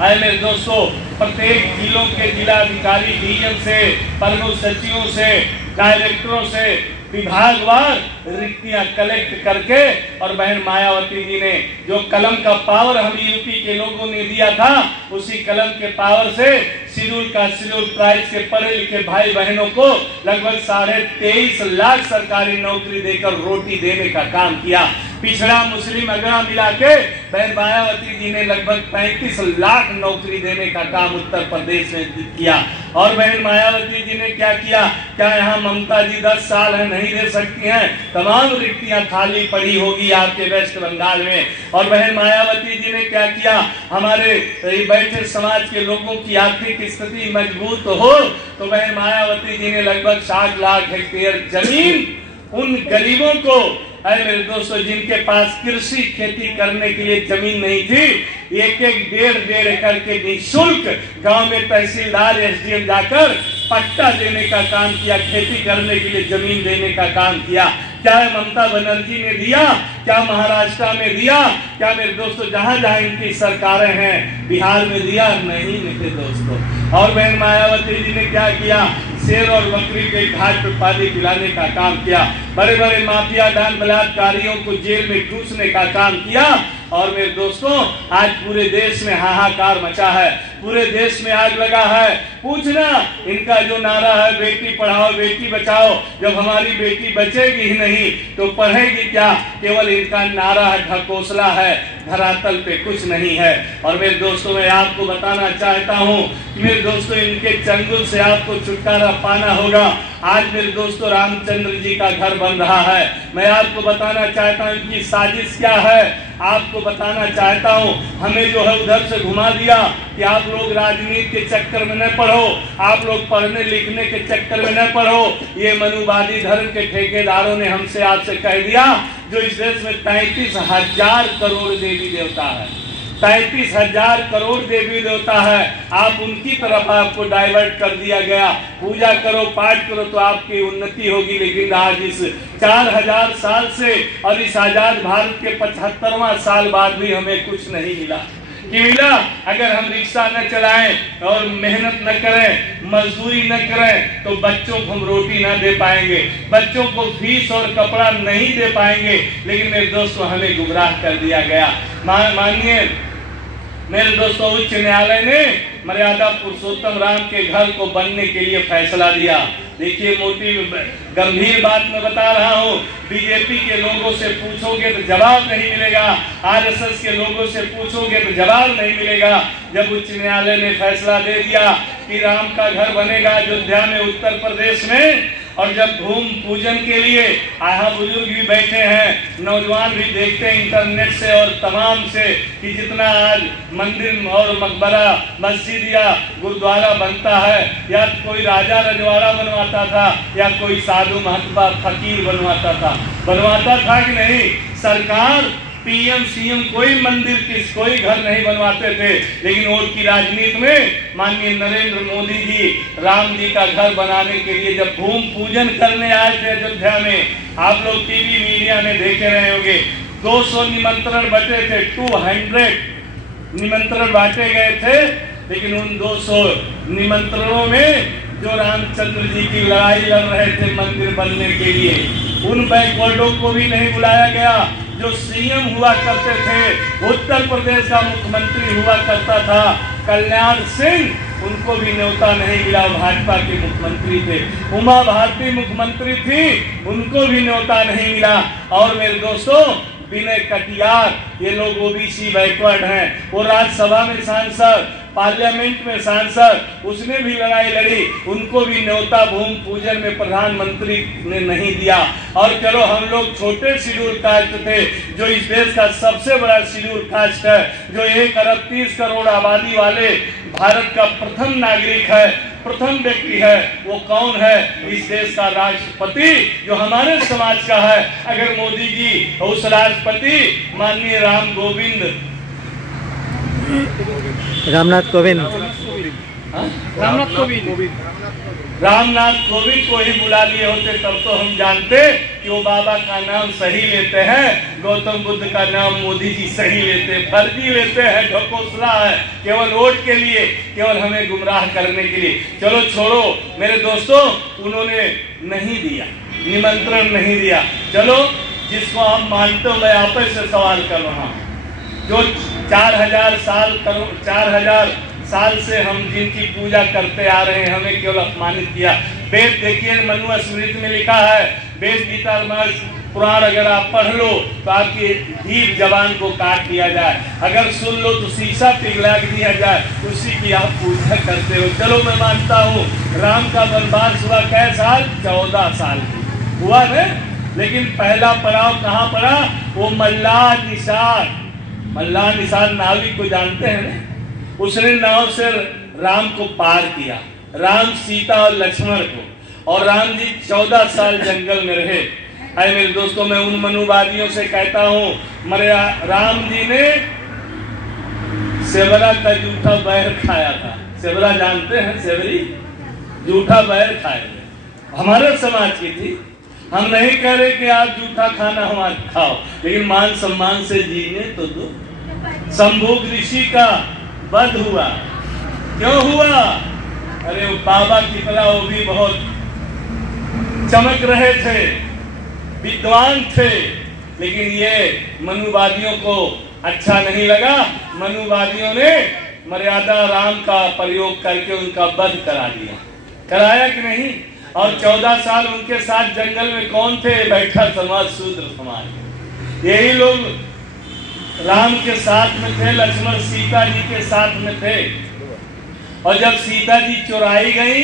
आए मेरे दोस्तों प्रत्येक जिलों के जिलाधिकारी DM से, प्रमुख सचिवों से, डायरेक्टरों से विभागवार रिक्तियां कलेक्ट करके, और बहन मायावती जी ने जो कलम का पावर हम यूपी के लोगों ने दिया था, उसी कलम के पावर से शेड्यूल प्राइस के पढ़े लिखे भाई बहनों को लगभग 23.5 लाख सरकारी नौकरी देकर रोटी देने का काम किया। पिछड़ा मुस्लिम अगड़ा मिला के बहन मायावती जी ने लगभग 35 लाख नौकरी देने का काम उत्तर प्रदेश में किया। और बहन मायावती जी ने क्या किया? क्या यहाँ ममता जी 10 साल है नहीं दे सकती हैं? तमाम रिक्तियां खाली पड़ी होगी आपके वेस्ट बंगाल में। और बहन मायावती जी ने क्या किया? हमारे बैठे समाज के लोगों की आर्थिक स्थिति मजबूत हो, तो बहन मायावती जी ने लगभग 60 लाख हेक्टेयर जमीन उन गरीबों को, अरे मेरे दोस्तों, जिनके पास कृषि खेती करने के लिए जमीन नहीं थी, 1-1, 1.5 एकड़ के निःशुल्क गांव में तहसीलदार SDM जाकर पट्टा देने का काम किया, खेती करने के लिए जमीन देने का काम किया। क्या ममता बनर्जी ने दिया, क्या महाराष्ट्र में दिया, क्या मेरे दोस्तों जहां जहां इनकी सरकारें हैं बिहार में दिया? नहीं मेरे दोस्तों। और बहन मायावती जी ने क्या किया? शेर और बकरी के घाट पर पानी पिलाने का काम किया, बड़े बड़े माफिया डान बलात्कारियों को जेल में ठूसने का काम किया। और मेरे दोस्तों आज पूरे देश में हाहाकार मचा है, पूरे देश में आग लगा है। पूछना इनका जो नारा है बेटी पढ़ाओ बेटी बचाओ, जब हमारी बेटी बचेगी ही नहीं तो पढ़ेगी क्या? केवल इनका नारा है, ढकोसला है, धरातल पे कुछ नहीं है। और मेरे दोस्तों मैं आपको बताना चाहता हूँ कि मेरे दोस्तों इनके चंगुल से आपको छुटकारा पाना होगा। आज मेरे दोस्तों रामचंद्र जी का घर बन रहा है। मैं आपको बताना चाहता हूँ इनकी साजिश क्या है, आपको बताना चाहता हूँ। हमें जो है उधर से घुमा दिया कि आप लोग राजनीति के चक्कर में न पढ़ो, आप लोग पढ़ने लिखने के चक्कर में न पढ़ो। ये मनुवादी धर्म के ठेकेदारों ने हमसे आपसे कह दिया जो इस देश में 33,000 करोड़ देवी देवता है, 33,000 करोड़ देवी देवता है, आप उनकी तरफ आपको डाइवर्ट कर दिया गया। पूजा करो पाठ करो तो आपकी उन्नति होगी, लेकिन आज इस 4,000 साल से और इस आजाद भारत के 75वां साल बाद भी हमें कुछ नहीं मिला। कि मिला? अगर हम रिक्शा न चलाएं और मेहनत न करें, मजदूरी न करें तो बच्चों को हम रोटी न दे पाएंगे, बच्चों को फीस और कपड़ा नहीं दे पाएंगे। लेकिन मेरे दोस्तों हमें गुमराह कर दिया गया। मानिए मेरे दोस्तों उच्च न्यायालय ने मर्यादा पुरुषोत्तम राम के घर को बनने के लिए फैसला दिया। देखिए मोटी गंभीर बात मैं बता रहा हूँ, बीजेपी के लोगों से पूछोगे तो जवाब नहीं मिलेगा, आरएसएस के लोगों से पूछोगे तो जवाब नहीं मिलेगा। जब उच्च न्यायालय ने फैसला दे दिया कि राम का घर बनेगा अयोध्या में उत्तर प्रदेश में, और जब भूमि पूजन के लिए यहाँ बुजुर्ग भी बैठे हैं, नौजवान भी देखते हैं इंटरनेट से और तमाम से कि जितना आज मंदिर और मकबरा मस्जिद या गुरुद्वारा बनता है, या कोई राजा रजवाड़ा बनवाता था या कोई साधु महात्मा फकीर बनवाता था कि नहीं? सरकार पीएम सीएम कोई मंदिर कोई घर नहीं बनवाते थे। लेकिन वोट की राजनीति में माननीय नरेंद्र मोदी जी राम जी का घर बनाने के लिए जब भूमि पूजन करने आए थे अयोध्या में, आप लोग टीवी मीडिया में देखे रहे होंगे, 200 निमंत्रण बटे थे, 200 निमंत्रण बांटे गए थे। लेकिन उन 200 निमंत्रणों में जो रामचंद्र जी की लड़ाई लड़ रहे थे मंदिर बनने के लिए, उन बैकवर्डों को भी नहीं बुलाया गया। जो सीएम हुआ करते थे, उत्तर प्रदेश का मुख्यमंत्री हुआ करता था कल्याण सिंह, उनको भी न्योता नहीं मिला, भाजपा के मुख्यमंत्री थे। उमा भारती मुख्यमंत्री थी, उनको भी न्योता नहीं मिला। और मेरे दोस्तों विनय कटियार, ये लोग ओबीसी बैकवर्ड हैं, वो राज्यसभा में सांसद, पार्लियामेंट में सांसद, उसने भी लड़ाई लड़ी, उनको भी न्योता भूमि पूजन में प्रधानमंत्री ने नहीं दिया। और चलो हम लोग छोटे शेड्यूल कास्ट थे, जो इस देश का सबसे बड़ा शेड्यूल कास्ट है, जो 1 अरब 30 करोड़ आबादी वाले भारत का प्रथम नागरिक है, प्रथम व्यक्ति है, वो कौन है? इस देश का राष्ट्रपति जो हमारे समाज का है। अगर मोदी जी उस राष्ट्रपति माननीय रामनाथ कोविंद को ही बुला लिए होते तब तो हम जानते कि वो बाबा का नाम सही लेते हैं, गौतम बुद्ध का नाम मोदी जी सही लेते, फर्जी लेते हैं, ढकोसला है, केवल वोट के लिए, केवल हमें गुमराह करने के लिए। चलो छोड़ो मेरे दोस्तों, उन्होंने नहीं दिया, निमंत्रण नहीं दिया। चलो जिसको आप मानते हो, मैं आप से सवाल कर रहा हूँ, जो 4,000 साल से हम जिनकी पूजा करते आ रहे हैं, हमें केवल अपमानित किया। वेद देखिए मनुस्मृति में लिखा है, वेद गीता पुराण अगर आप पढ़ लो तो आपकी जीभ जबान को काट दिया जाए, अगर सुन लो तो शीशा पिघला दिया जाए, उसी की आप पूजा करते हो। चलो मैं मानता हूँ राम का वनवास हुआ कै साल? 14 साल हुआ है। लेकिन पहला पड़ाव कहाँ पड़ा? वो मल्लाह निषाद नाविक को जानते हैं ना, उसने नाव से राम को पार किया, राम सीता और लक्ष्मण को, और राम जी 14 साल जंगल में रहे। अरे मेरे दोस्तों मैं उन मनुवादियों से कहता हूँ, राम जी ने सेवरा का जूठा बैर खाया था। सेवरा जानते हैं? सेवरी जूठा बैर खाए थे, हमारे समाज की थी। हम नहीं कह रहे कि आप जूठा खाना हमारा खाओ, लेकिन मान सम्मान से जीने तो दो। संभोग ऋषि का वध हुआ, क्यों हुआ? अरे वो बाबा की तरह वो भी बहुत चमक रहे थे, विद्वान थे, लेकिन ये मनुवादियों को अच्छा नहीं लगा। मनुवादियों ने मर्यादा राम का प्रयोग करके उनका वध करा दिया। कराया कि नहीं? और 14 साल उनके साथ जंगल में कौन थे? बैठा समाज, शूद्र समाज। यही लोग राम के साथ में थे, लक्ष्मण सीता जी के साथ में थे। और जब सीता जी चुराई गई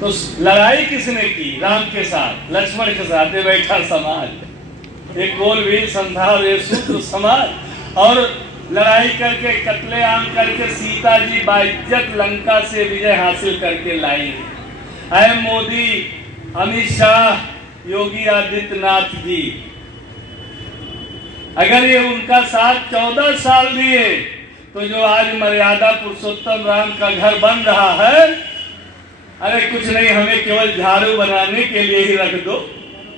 तो लड़ाई किसने की? राम के साथ, लक्ष्मण के साथ। ये बैठा समाज, एक गोलवीर संसार, ये शूद्र समाज। और लड़ाई करके कत्लेआम करके सीता जी बाइज्जत लंका से विजय हासिल करके लाई। है मोदी, अमित शाह, योगी आदित्यनाथ जी, अगर ये उनका साथ 14 साल दिए तो जो आज मर्यादा पुरुषोत्तम राम का घर बन रहा है, अरे कुछ नहीं, हमें केवल झाड़ू बनाने के लिए ही रख दो।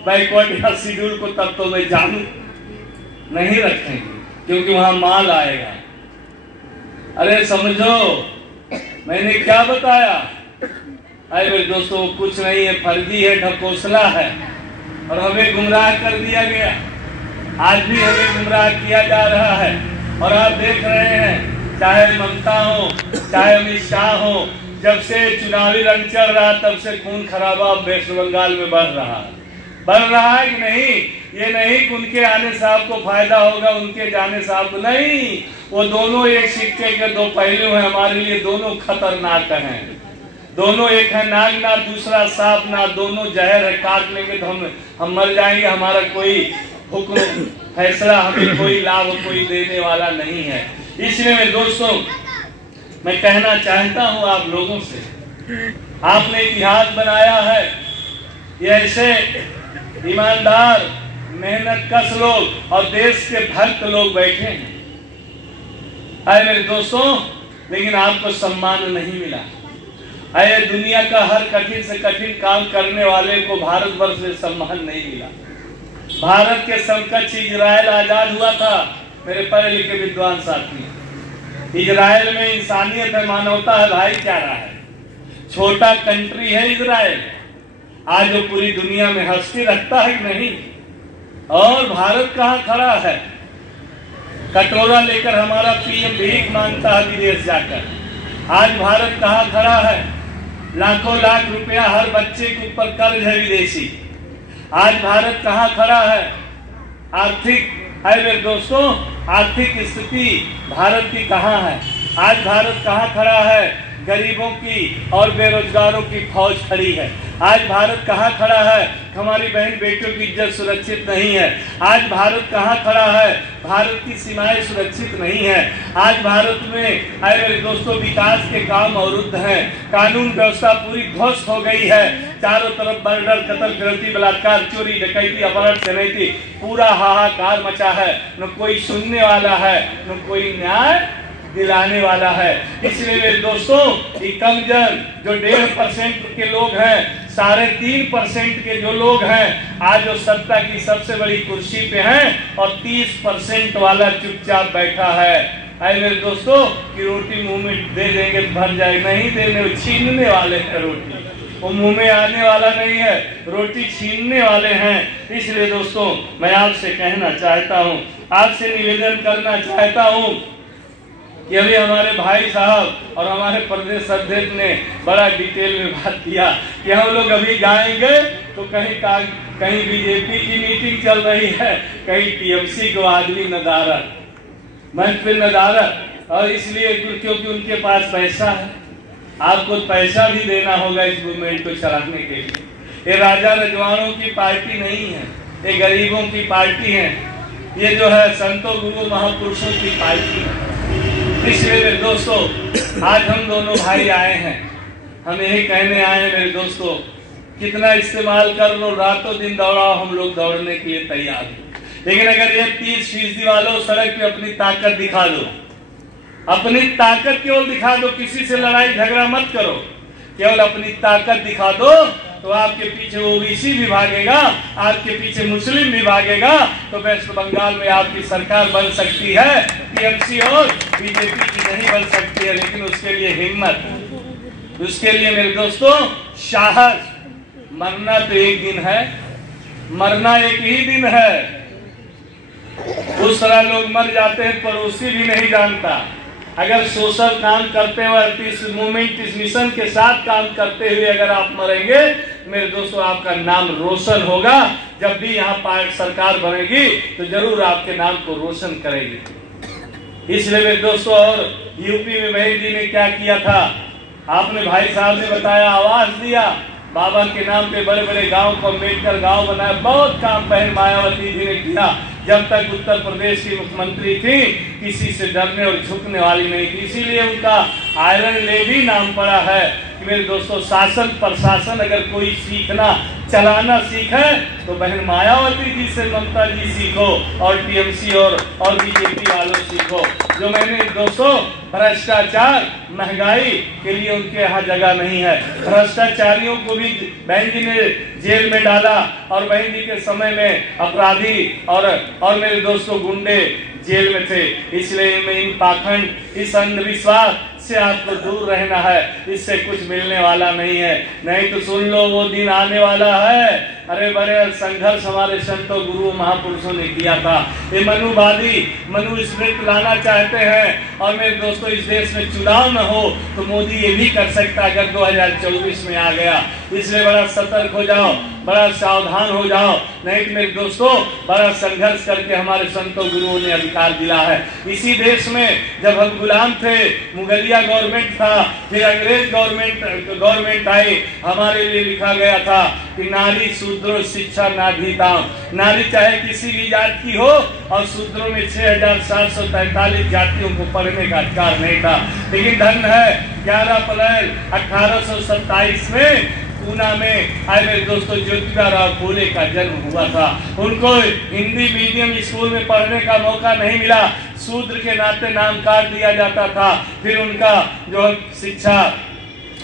बैकवर्ड या शेड्यूल को तब तो मैं जानू नहीं रखेंगे, क्योंकि वहां माल आएगा। अरे समझो मैंने क्या बताया? अरे मेरे दोस्तों, कुछ नहीं है, फर्जी है, ढकोसला है, और हमें गुमराह कर दिया गया। आज भी हमें गुमराह किया जा रहा है। और आप देख रहे हैं, चाहे ममता हो, चाहे अमित शाह हो, जब से चुनावी रंग चल रहा तब से खून खराबा वेस्ट बंगाल में बढ़ रहा है। बढ़ रहा है कि नहीं? ये नहीं कि उनके आने से आपको फायदा होगा, उनके जाने से आपको नहीं। वो दोनों एक सिक्के के दो पहलू हैं। हमारे लिए दोनों खतरनाक हैं। दोनों, एक है नागनाथ, दूसरा सांपनाथ। दोनों जहर है, काट लेंगे तो हम मर जाएंगे। हमारा कोई हुक्म फैसला हमें कोई लाभ कोई देने वाला नहीं है। इसलिए मेरे दोस्तों, मैं कहना चाहता हूं आप लोगों से, आपने इतिहास बनाया है। ये ऐसे ईमानदार, मेहनत कश लोग और देश के भक्त लोग बैठे हैं। अरे मेरे दोस्तों, लेकिन आपको सम्मान नहीं मिला। अरे दुनिया का हर कठिन से कठिन काम करने वाले को भारतवर्ष में सम्मान नहीं मिला। भारत के समकक्ष इजराइल आजाद हुआ था। मेरे पढ़े लिखे विद्वान साथी, इजराइल में इंसानियत है, मानवता है, भाईचारा है। छोटा कंट्री है इजराइल, आज वो पूरी दुनिया में हस्ती रखता है कि नहीं? और भारत कहाँ खड़ा है? कटोरा लेकर हमारा पीएम भीख मांगता है विदेश जाकर। आज भारत कहाँ खड़ा है? लाखों लाख रुपया हर बच्चे के ऊपर कर्ज है विदेशी। आज भारत कहाँ खड़ा है? आर्थिक, है मेरे दोस्तों, आर्थिक स्थिति भारत की कहाँ है? आज भारत कहाँ खड़ा है? गरीबों की और बेरोजगारों की फौज खड़ी है। आज भारत कहाँ खड़ा है? हमारी बहन बेटियों की इज्जत सुरक्षित नहीं है। आज भारत कहाँ खड़ा है? भारत की सीमाएं सुरक्षित नहीं है। आज भारत में मेरे दोस्तों विकास के काम अवरुद्ध हैं। कानून व्यवस्था पूरी ध्वस्त हो गई है। चारों तरफ मर्डर, कत्ल, फिरौती, बलात्कार, चोरी, डकैती, अपहरण, चनैती, पूरा हाहाकार मचा है। न कोई सुनने वाला है, न कोई न्याय दिलाने वाला है। इसलिए मेरे दोस्तों, ये कमजोर जो 1.5% के लोग हैं, 3.5% के जो लोग हैं, आज वो सत्ता की सबसे बड़ी कुर्सी पे हैं और 30% वाला चुपचाप बैठा है। अरे मेरे दोस्तों, कि रोटी मुंह में दे देंगे तो भर जाए, नहीं देने, छीनने वाले हैं रोटी। वो मुंह में आने वाला नहीं है, रोटी छीनने वाले हैं। इसलिए दोस्तों, मैं आपसे कहना चाहता हूँ, आपसे निवेदन करना चाहता हूँ कि अभी हमारे भाई साहब और हमारे प्रदेश अध्यक्ष ने बड़ा डिटेल में बात किया कि हम लोग अभी जाएंगे तो कहीं बीजेपी की मीटिंग चल रही है, कहीं टीएमसी को आदमी नदारत, मंच पे नदारत। और इसलिए क्योंकि उनके पास पैसा है, आपको पैसा भी देना होगा इस मूवमेंट को चलाने के लिए। ये राजा रजवाड़ों की पार्टी नहीं है, ये गरीबों की पार्टी है। ये जो है संतों गुरु महापुरुषों की पार्टी है। इसलिए मेरे दोस्तों, आज हम दोनों भाई आए हैं, हम यही कहने आए हैं मेरे दोस्तों, कितना इस्तेमाल कर लो, रातों दिन दौड़ाओ, हम लोग दौड़ने के लिए तैयार हैं। लेकिन अगर ये 30% वालों सड़क पे अपनी ताकत दिखा दो, अपनी ताकत केवल दिखा दो, किसी से लड़ाई झगड़ा मत करो, केवल अपनी ताकत दिखा दो, तो आपके पीछे ओबीसी भी भागेगा, आपके पीछे मुस्लिम भी भागेगा, तो वेस्ट बंगाल में आपकी सरकार बन सकती है, टीएमसी और बीजेपी की नहीं बन सकती है। लेकिन उसके लिए हिम्मत, उसके लिए मेरे दोस्तों साहस। मरना तो एक दिन है, मरना एक ही दिन है। उस तरह लोग मर जाते हैं पड़ोसी भी नहीं जानता। अगर सोशल काम करते हुए, इस मूवमेंट, इस मिशन के साथ काम करते हुए अगर आप मरेंगे मेरे दोस्तों, आपका नाम रोशन होगा। जब भी यहाँ सरकार बनेगी तो जरूर आपके नाम को रोशन करेगी। इसलिए मेरे दोस्तों, और यूपी में बहन जी ने क्या किया था, आपने भाई साहब ने बताया, आवाज दिया, बाबा के नाम पे बड़े बड़े गांव को अम्बेडकर गांव बनाया। बहुत काम बहन मायावती जी ने किया। जब तक उत्तर प्रदेश की मुख्यमंत्री थी किसी से डरने और झुकने वाली नहीं थी। इसीलिए उनका आयरन लेडी नाम पड़ा है कि मेरे दोस्तों शासन प्रशासन अगर कोई सीखना चलाना सीखे तो बहन मायावती जी से ममता जी सीखो, और टीएमसी और बीजेपी वालों सीखो। जो मैंने दोस्तों भ्रष्टाचार महंगाई के लिए उनके यहाँ जगह नहीं है। भ्रष्टाचारियों को भी बहन जी ने जेल में डाला, और बहन जी के समय में अपराधी और मेरे दोस्तों गुंडे जेल में थे। इसलिए मैं इन पाखंड, इस अंधविश्वास से आपको दूर रहना है। इससे कुछ मिलने वाला नहीं है। नहीं तो सुन लो, वो दिन आने वाला है। अरे बड़े संघर्ष हमारे संतों गुरु महापुरुषों ने किया था। ये मनुवादी मनुस्मृति लाना चाहते हैं। और मेरे दोस्तों, इस देश में चुनाव न हो तो मोदी ये भी कर सकता अगर 2024 में आ गया। इसलिए बड़ा सतर्क हो जाओ, बड़ा सावधान हो जाओ। नहीं तो मेरे दोस्तों, बड़ा संघर्ष करके हमारे संतों गुरुओं ने अधिकार दिला है। इसी देश में जब हम गुलाम थे, मुगलिया गवर्नमेंट था, फिर अंग्रेज गवर्नमेंट आई, हमारे लिए लिखा गया था कि नारी शूद्रो शिक्षा नाधिताम। नारी चाहे किसी भी जात की हो, और शूद्रों में 6743 जातियों को पढ़ने का अधिकार नहीं था। लेकिन धन है 11 अप्रैल 1827 में पूना में आए मेरे दोस्तों ज्योतिबा राव फूले का जन्म हुआ था। उनको हिंदी मीडियम स्कूल में पढ़ने का मौका नहीं मिला, शूद्र के नाते नाम काट दिया जाता था। फिर उनका जो शिक्षा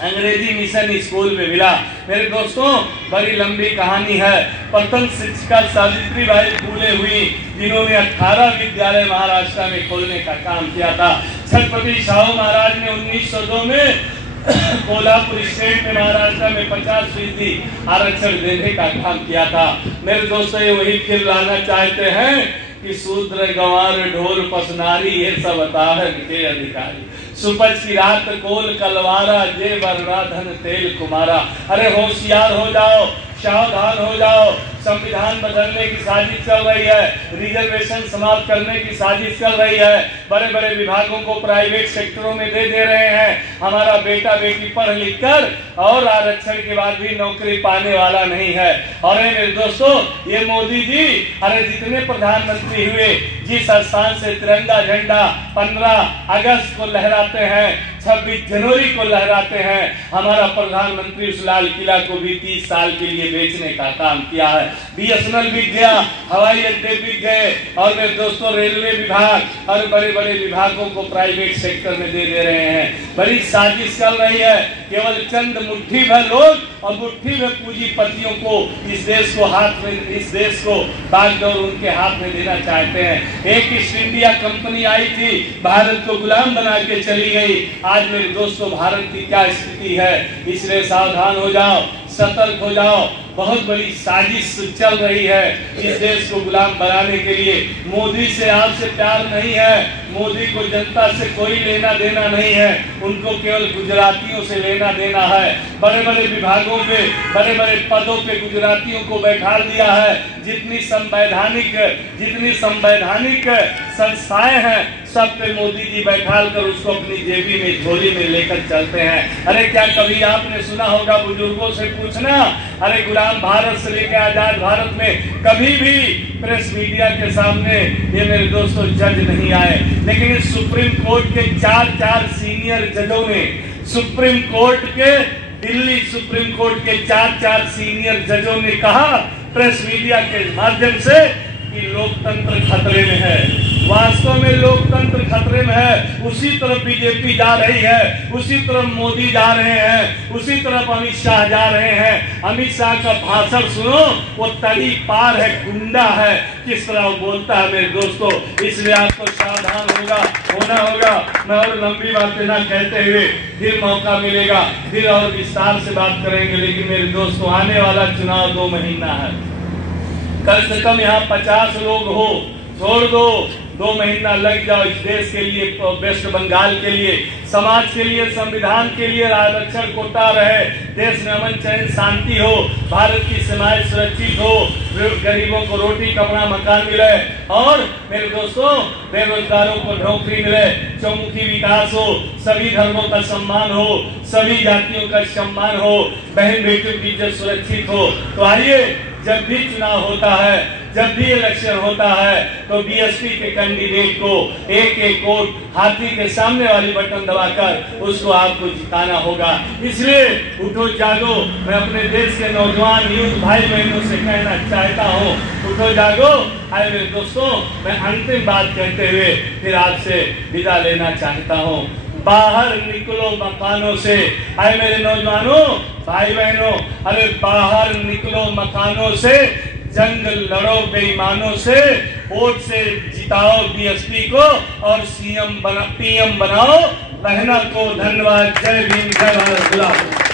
अंग्रेजी मिशन स्कूल में मिला। मेरे दोस्तों, बड़ी लंबी कहानी है। प्रथम शिक्षिका सावित्रीबाई फूले हुई, जिन्होंने 18 विद्यालय महाराष्ट्र में खोलने का काम किया था। छत्रपति शाहू महाराज ने 1902 में कोल्हापुर स्टेट में महाराष्ट्र में 50% आरक्षण देने का काम किया था। मेरे दोस्तों, ये वही फिर लाना चाहते हैं कि शूद्र गंवार ढोल पसनारी ये सब अताहर के अधिकारी। सुपच की रात कोल कलवारा, जे वर्णाधन तेल कुमारा। अरे होशियार हो जाओ, सावधान हो जाओ। संविधान बदलने की साजिश चल रही है, रिजर्वेशन समाप्त करने की साजिश चल रही है। बड़े बड़े विभागों को प्राइवेट सेक्टरों में दे रहे हैं। हमारा बेटा बेटी पढ़ लिख कर और आरक्षण के बाद भी नौकरी पाने वाला नहीं है। और मेरे दोस्तों, ये मोदी जी अरे जितने प्रधानमंत्री हुए, जिस स्थान से तिरंगा झंडा 15 अगस्त को लहराते हैं, 26 जनवरी को लहराते हैं, हमारा प्रधानमंत्री उस लाल किला को भी 30 साल के लिए बेचने का काम किया है। बीएसएनएल बिक गया, हवाई अड्डे बिक गए, और मेरे दोस्तों रेलवे विभाग और बड़े बड़े विभागों को प्राइवेट सेक्टर में दे रहे हैं। बड़ी साजिश चल रही है। केवल चंद मुट्ठी भर लोग और मुट्ठी भर पूंजीपतियों को इस देश को बागडोर उनके हाथ में देना चाहते हैं। एक ईस्ट इंडिया कंपनी आई थी, भारत को गुलाम बना के चली गई। आज मेरे दोस्तों, भारत की क्या स्थिति है। इसलिए सावधान हो जाओ, सतर्क हो जाओ। बहुत बड़ी साजिश चल रही है इस देश को गुलाम बनाने के लिए। मोदी से आपसे प्यार नहीं है, मोदी को जनता से कोई लेना देना नहीं है, उनको केवल गुजरातियों से लेना देना है। बड़े बड़े विभागों पे, बड़े बड़े पदों पे गुजरातियों को बैठा दिया है। जितनी संवैधानिक संस्थाएं हैं सब पे मोदी जी बैठाल कर उसको अपनी जेबी में झोली में लेकर चलते हैं। अरे क्या कभी आपने सुना होगा, बुजुर्गों से पूछना, अरे गुलाम भारत से लेकर आजाद भारत में कभी भी प्रेस मीडिया के सामने ये मेरे दोस्तों जज नहीं आए। लेकिन इस सुप्रीम कोर्ट के चार सीनियर जजों ने, दिल्ली सुप्रीम कोर्ट के चार सीनियर जजों ने कहा प्रेस मीडिया के माध्यम से कि लोकतंत्र खतरे में है। वास्तव में लोकतंत्र खतरे में है। उसी तरफ बीजेपी जा रही है, उसी तरफ मोदी जा रहे हैं, उसी तरफ अमित शाह जा रहे हैं। अमित शाह का भाषण सुनो, वो तड़ी पार है, गुंडा है, किस तरह वो बोलता है मेरे दोस्तों। इसलिए आपको सावधान होना होगा। मैं और लंबी बातें ना कहते हुए, फिर मौका मिलेगा, फिर और विस्तार से बात करेंगे। लेकिन मेरे दोस्तों, आने वाला चुनाव 2 महीना है। कम से कम यहाँ 50 लोग हो, छोड़ दो, 2 महीना लग जाओ इस देश के लिए, वेस्ट बंगाल के लिए, समाज के लिए, संविधान के लिए आरक्षण कोटा रहे, देश में अमन चैन शांति हो, भारत की सीमाएं सुरक्षित हो, गरीबों को रोटी कपड़ा मकान मिले, और मेरे दोस्तों बेरोजगारों को नौकरी मिले, चौमुखी विकास हो, सभी धर्मों का सम्मान हो, सभी जातियों का सम्मान हो, बहन बेटियों की इज्जत सुरक्षित हो। तो आइए, जब भी चुनाव होता है, जब भी इलेक्शन होता है, तो बीएसपी के कैंडिडेट को एक वोट हाथी के सामने वाली बटन दबाकर उसको आपको जिताना होगा। इसलिए उठो जागो, मैं अपने देश के नौजवान यूथ भाई बहनों से कहना चाहता हूँ, उठो जागो। आए मेरे दोस्तों, मैं अंतिम बात कहते हुए फिर आपसे विदा लेना चाहता हूँ। बाहर निकलो मकानों से। आए मेरे नौजवानों, भाई बहनों, अरे बाहर निकलो मकानों से, जंग लड़ो बेईमानों से, वोट से जिताओ बीएसपी को और पीएम बनाओ। बहना को धन्यवाद। जय भीम, जय भारत।